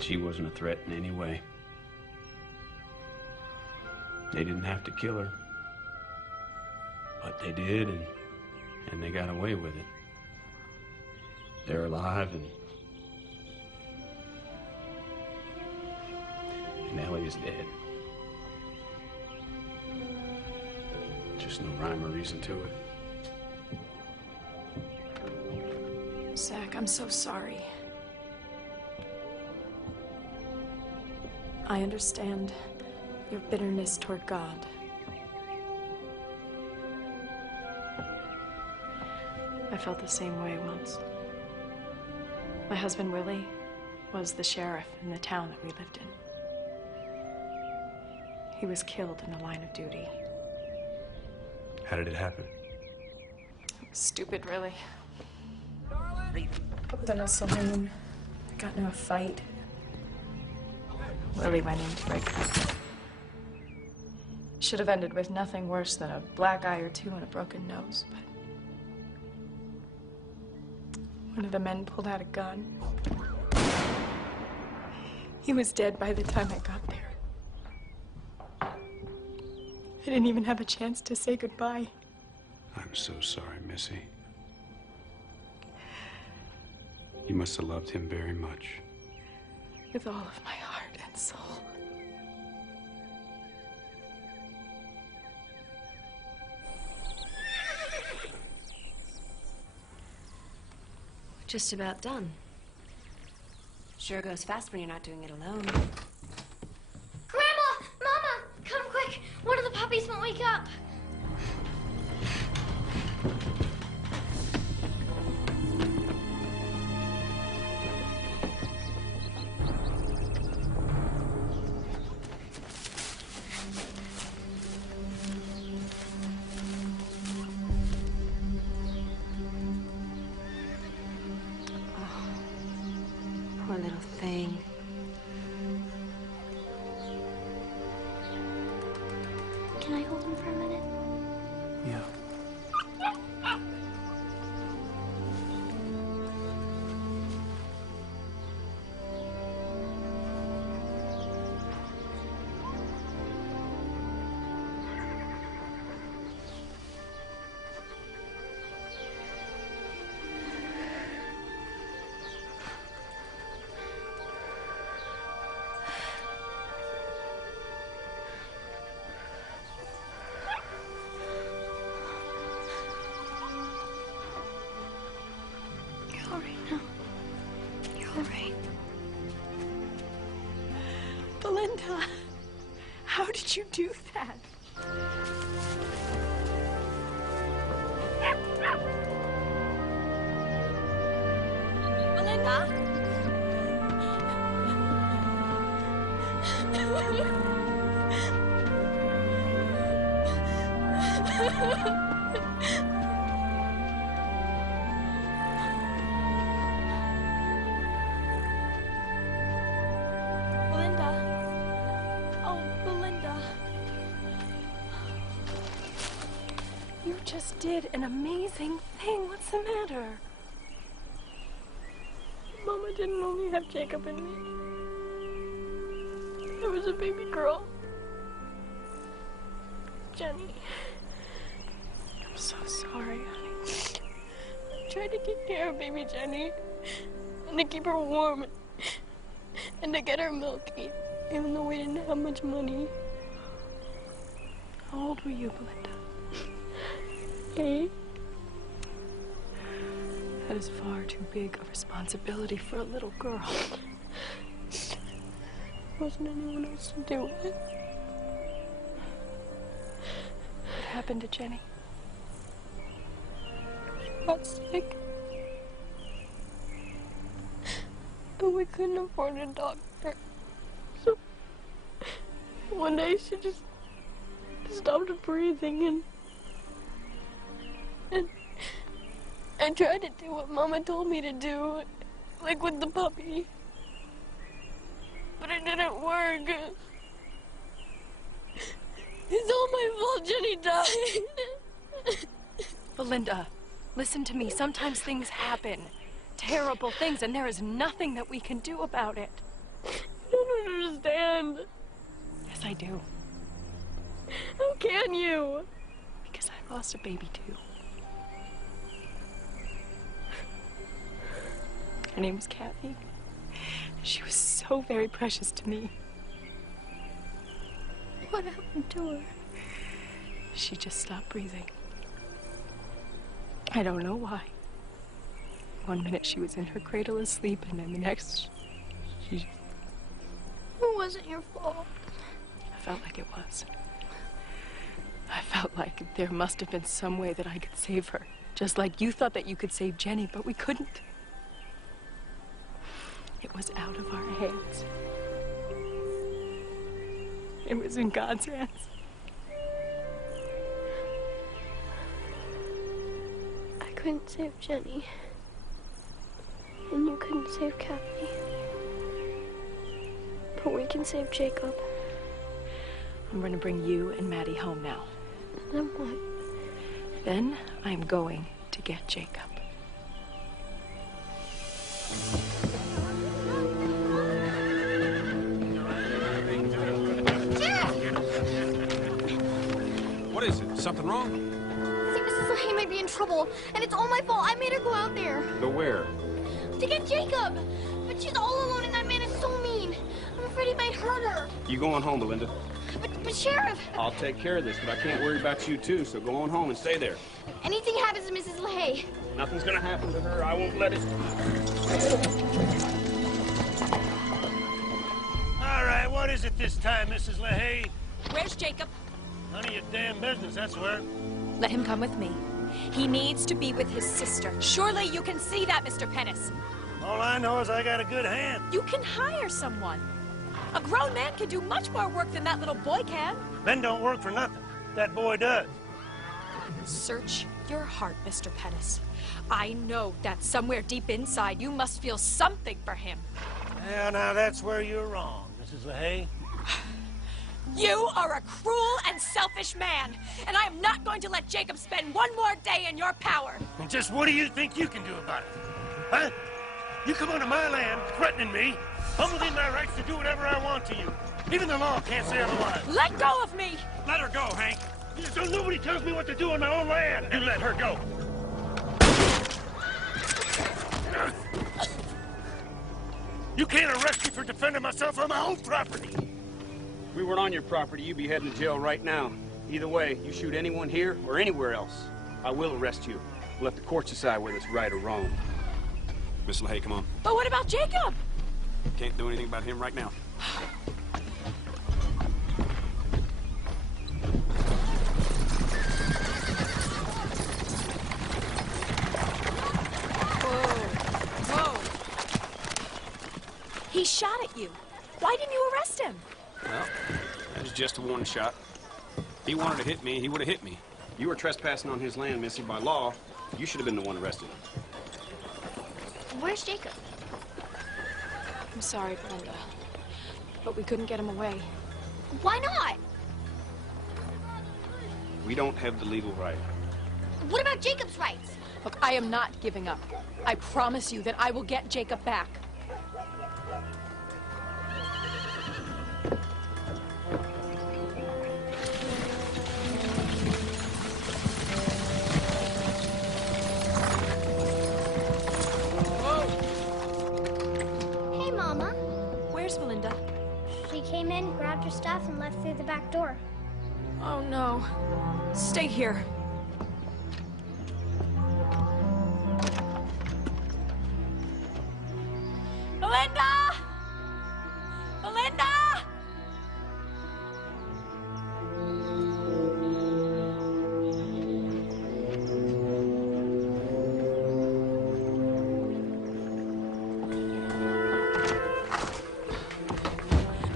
She wasn't a threat in any way. They didn't have to kill her. But they did, and they got away with it. They're alive, and Ellie is dead. Just no rhyme or reason to it. Zach, I'm so sorry. I understand your bitterness toward God. I felt the same way once. My husband, Willie, was the sheriff in the town that we lived in. He was killed in the line of duty. How did it happen? It was stupid, really. I was in a saloon. I got into a fight. Willie went in to break up. Should have ended with nothing worse than a black eye or two and a broken nose, but one of the men pulled out a gun. He was dead by the time I got there. I didn't even have a chance to say goodbye. I'm so sorry, Missie. You must have loved him very much. With all of my heart and soul. Just about done. Sure goes fast when you're not doing it alone. Grandma! Mama! Come quick! One of the puppies won't wake up. Poor little thing. Can I hold him for a minute? Yeah. All right now. You're all right. Belinda, how did you do that? Belinda? Belinda. Oh, Belinda. You just did an amazing thing. What's the matter? Mama didn't only have Jacob and me. There was a baby girl. Jenny. I'm so sorry, honey. I tried to take care of baby Jenny and to keep her warm and to get her milk, even though we didn't have much money. How old were you, Belinda? 8. That is far too big a responsibility for a little girl. There wasn't anyone else to do it. What happened to Jenny? She got sick. And we couldn't afford a doctor. So one day she just stopped breathing and I tried to do what Mama told me to do, like with the puppy. But it didn't work. It's all my fault Jenny died. Belinda, listen to me. Sometimes things happen. Terrible things, and there is nothing that we can do about it. I don't understand. Yes, I do. How can you? Because I lost a baby, too. Her name was Kathy. She was so very precious to me. What happened to her? She just stopped breathing. I don't know why. One minute she was in her cradle asleep, and then the next, she just... It wasn't your fault. I felt like it was. I felt like there must have been some way that I could save her. Just like you thought that you could save Jenny, but we couldn't. It was out of our hands. It was in God's hands. I couldn't save Jenny. And you couldn't save Kathy. But we can save Jacob. I'm going to bring you and Maddie home now. Then what? Then I'm going to get Jacob. What is it? Something wrong? I think Mrs. LaHaye might be in trouble, and it's all my fault. I made her go out there. Go where? To get Jacob. But she's all alone, and that man is so mean. I'm afraid he might hurt her. You going home, Belinda? But Sheriff... I'll take care of this, but I can't worry about you, too, so go on home and stay there. If anything happens to Mrs. LaHaye... Nothing's gonna happen to her. I won't let it. All right, what is it this time, Mrs. LaHaye? Where's Jacob? None of your damn business, that's where. Let him come with me. He needs to be with his sister. Surely you can see that, Mr. Pettis. All I know is I got a good hand. You can hire someone. A grown man can do much more work than that little boy can. Men don't work for nothing. That boy does. Search your heart, Mr. Pettis. I know that somewhere deep inside you must feel something for him. Yeah, now that's where you're wrong, Mrs. LaHaye. You are a cruel and selfish man, and I am not going to let Jacob spend one more day in your power. And just what do you think you can do about it? Huh? You come onto my land threatening me. I'm within my rights to do whatever I want to you. Even the law can't say otherwise. Let go of me! Let her go, Hank. Don't nobody tells me what to do on my own land. You let her go. You can't arrest me for defending myself on my own property. If we weren't on your property, you'd be heading to jail right now. Either way, you shoot anyone here or anywhere else, I will arrest you. We'll let the courts decide whether it's right or wrong. Miss LaHaye, come on. But what about Jacob? Can't do anything about him right now. Whoa. He shot at you. Why didn't you arrest him? Well, that was just a warning shot. If he wanted to hit me, he would have hit me. You were trespassing on his land, Missy, by law. You should have been the one arrested. Where's Jacob? I'm sorry, Belinda, but we couldn't get him away. Why not? We don't have the legal right. What about Jacob's rights? Look, I am not giving up. I promise you that I will get Jacob back. Hey, Mama. Where's Belinda? She came in, grabbed her stuff, and left through the back door. Oh, no. Stay here. Belinda! Belinda!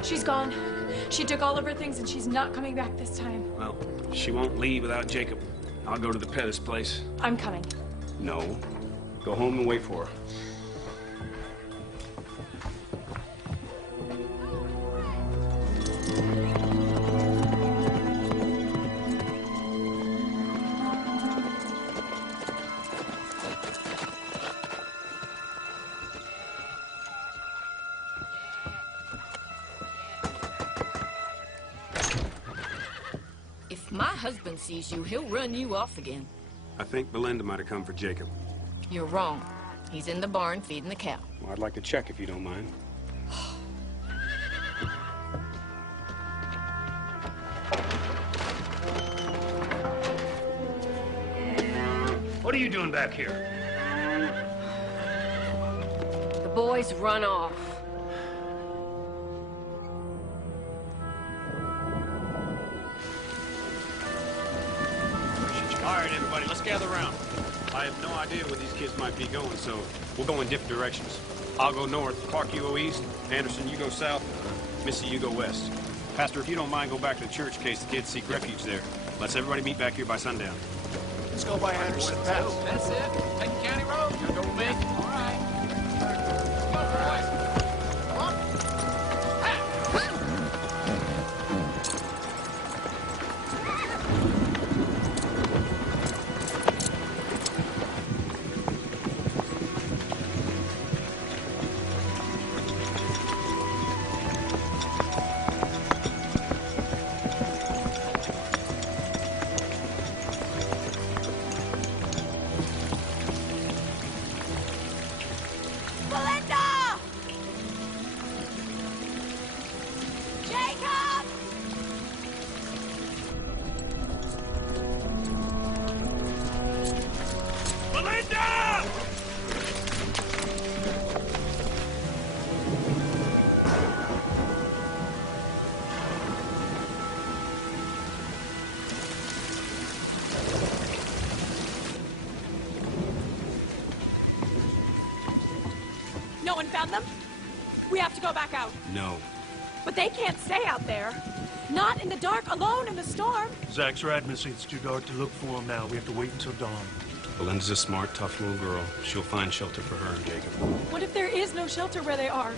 She's gone. She took all of her things and she's not coming back this time. Well, she won't leave without Jacob. I'll go to the Pettis place. I'm coming. No. Go home and wait for her. If my husband sees you, he'll run you off again. I think Belinda might have come for Jacob. You're wrong. He's in the barn feeding the cow. Well, I'd like to check if you don't mind. What are you doing back here? The boys run off. All right, everybody, let's gather around. I have no idea where these kids might be going, so we'll go in different directions. I'll go north, Clark, you go east, Anderson, you go south, Missie, you go west. Pastor, if you don't mind, go back to the church in case the kids seek refuge there. Let's everybody meet back here by sundown. Let's go by Anderson Pass. That's it. Take the county road. You go with me? All right. Let's go, boys. Come on. No one found them? We have to go back out. No. But they can't stay out there. Not in the dark, alone in the storm. Zach's right, Missy. It's too dark to look for him now. We have to wait until dawn. Belinda's a smart, tough little girl. She'll find shelter for her and Jacob. What if there is no shelter where they are?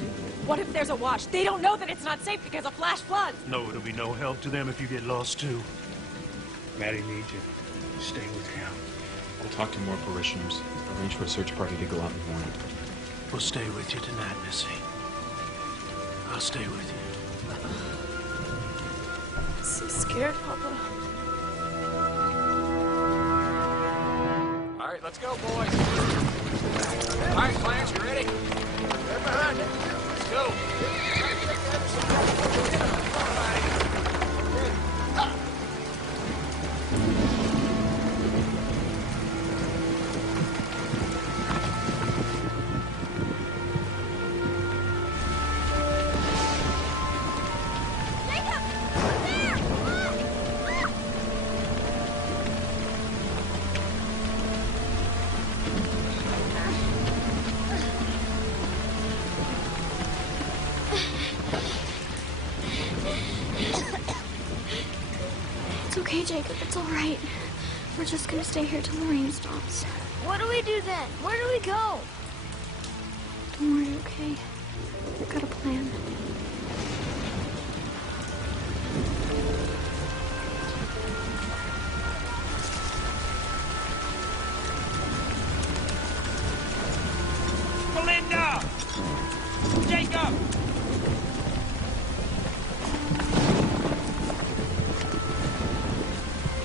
What if there's a wash? They don't know that it's not safe because of flash floods. No, it'll be no help to them if you get lost, too. Maddie needs you. Stay with him. We'll talk to more parishioners. Arrange for a search party to go out in the morning. We'll stay with you tonight, Missy. I'll stay with you. I'm so scared, Papa. All right, let's go, boys. All right, Clarence, you ready? They're behind it. Let's go. It's okay, Jacob. It's all right. We're just gonna stay here till the rain stops. What do we do then? Where do we go? Don't worry, okay? I've got a plan. Belinda! Jacob!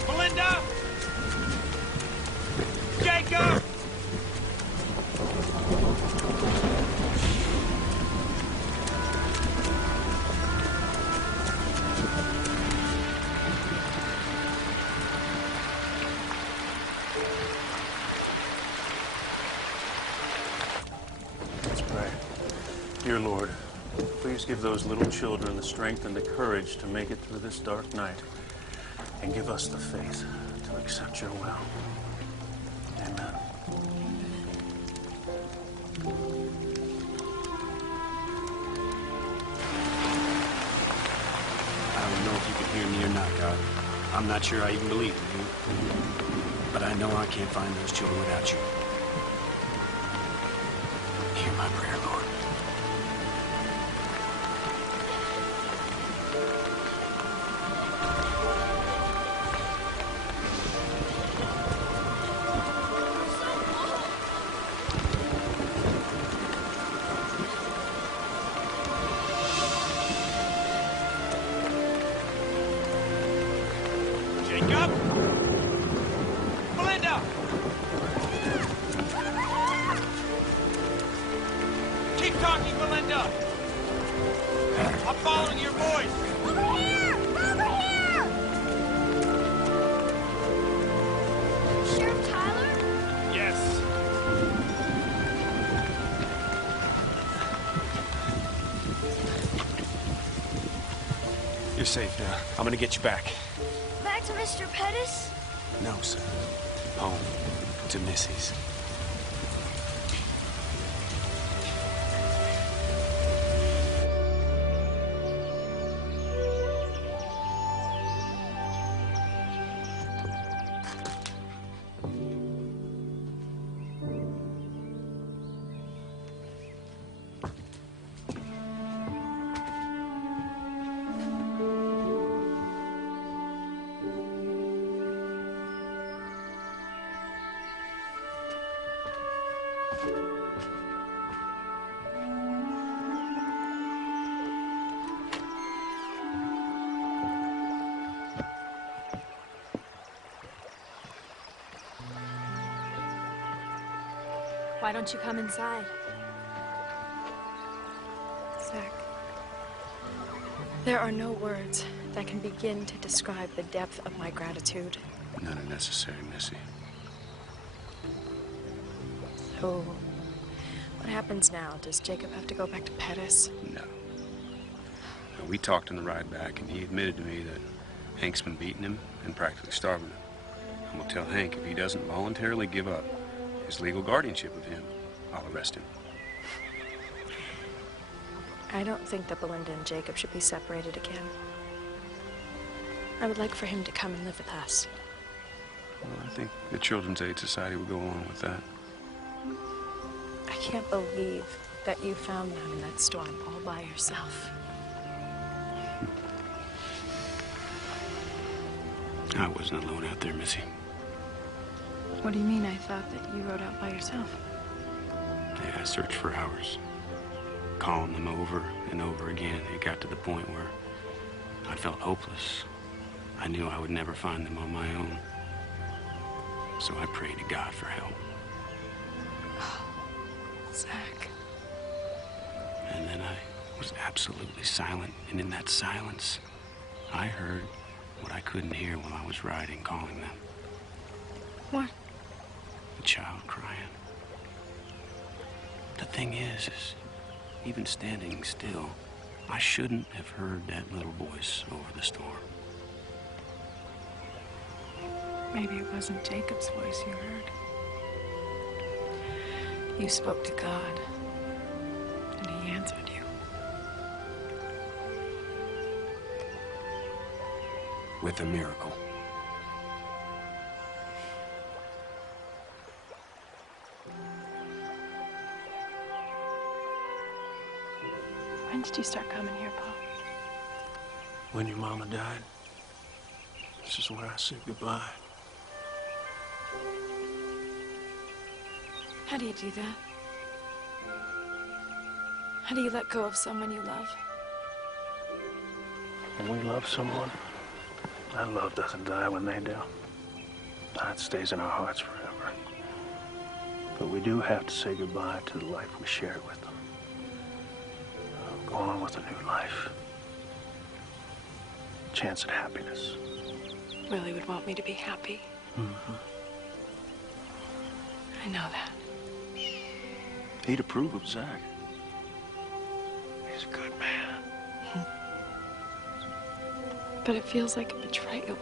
Belinda! Jacob! Let's pray. Dear Lord, please give those little children the strength and the courage to make it through this dark night, and give us the faith to accept your will. Amen. I don't know if you can hear me or not, God. I'm not sure I even believe in you. But I know I can't find those children without you. Hear my prayer, Lord. Jacob! Belinda! Keep talking, Belinda! I'm following your voice! Over here! Over here! Sheriff Tyler? Yes. You're safe now. I'm gonna get you back. Back to Mr. Pettis? No, son. home to Missie's. Why don't you come inside? Zach, there are no words that can begin to describe the depth of my gratitude. None are necessary, Missie. So, what happens now? Does Jacob have to go back to Pettis? No. We talked on the ride back, and he admitted to me that Hank's been beating him and practically starving him. I'm gonna tell Hank if he doesn't voluntarily give up his legal guardianship of him, I'll arrest him. I don't think that Belinda and Jacob should be separated again. I would like for him to come and live with us. Well, I think the Children's Aid Society will go along with that. I can't believe that you found them in that storm all by yourself. I wasn't alone out there, Missie. What do you mean? I thought that you rode out by yourself. Yeah, I searched for hours, calling them over and over again. It got to the point where I felt hopeless. I knew I would never find them on my own. So I prayed to God for help. Oh, Zach. And then I was absolutely silent. And in that silence, I heard what I couldn't hear while I was riding, calling them. What? A child crying. The thing is even standing still, I shouldn't have heard that little voice over the storm. Maybe it wasn't Jacob's voice you heard. You spoke to God, and he answered you. With a miracle. When did you start coming here, Pa? When your mama died, this is where I said goodbye. How do you do that? How do you let go of someone you love? When we love someone, that love doesn't die when they do. That stays in our hearts forever. But we do have to say goodbye to the life we shared with them. Go on with a new life. Chance at happiness. Willie would want me to be happy. Mm-hmm. I know that. He'd approve of Zach. He's a good man. But it feels like a betrayal.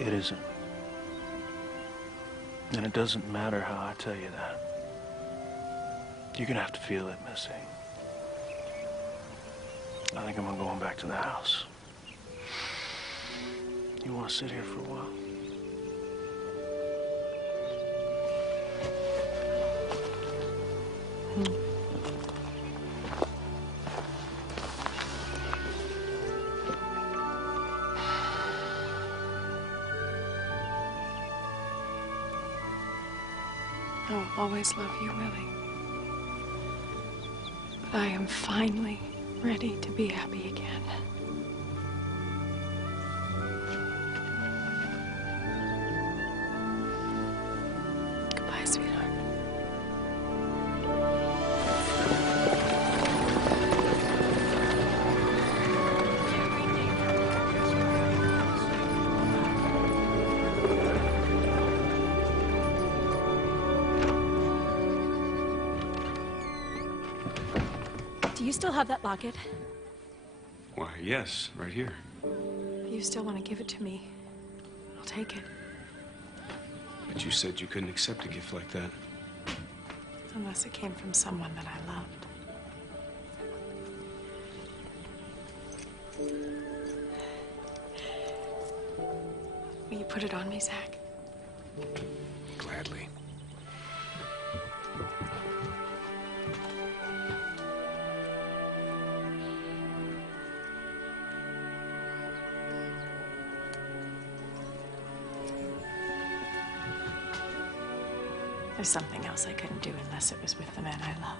It isn't. And it doesn't matter how I tell you that. You're gonna have to feel it, Missie. I think I'm going back to the house. You want to sit here for a while? I will always love you, Willie. But I am finally ready to be happy again. Goodbye, sweetheart. Do you still have that locket? Why, yes, right here. If you still want to give it to me, I'll take it. But you said you couldn't accept a gift like that. Unless it came from someone that I loved. Will you put it on me, Zach? Gladly. There's something else I couldn't do unless it was with the man I love.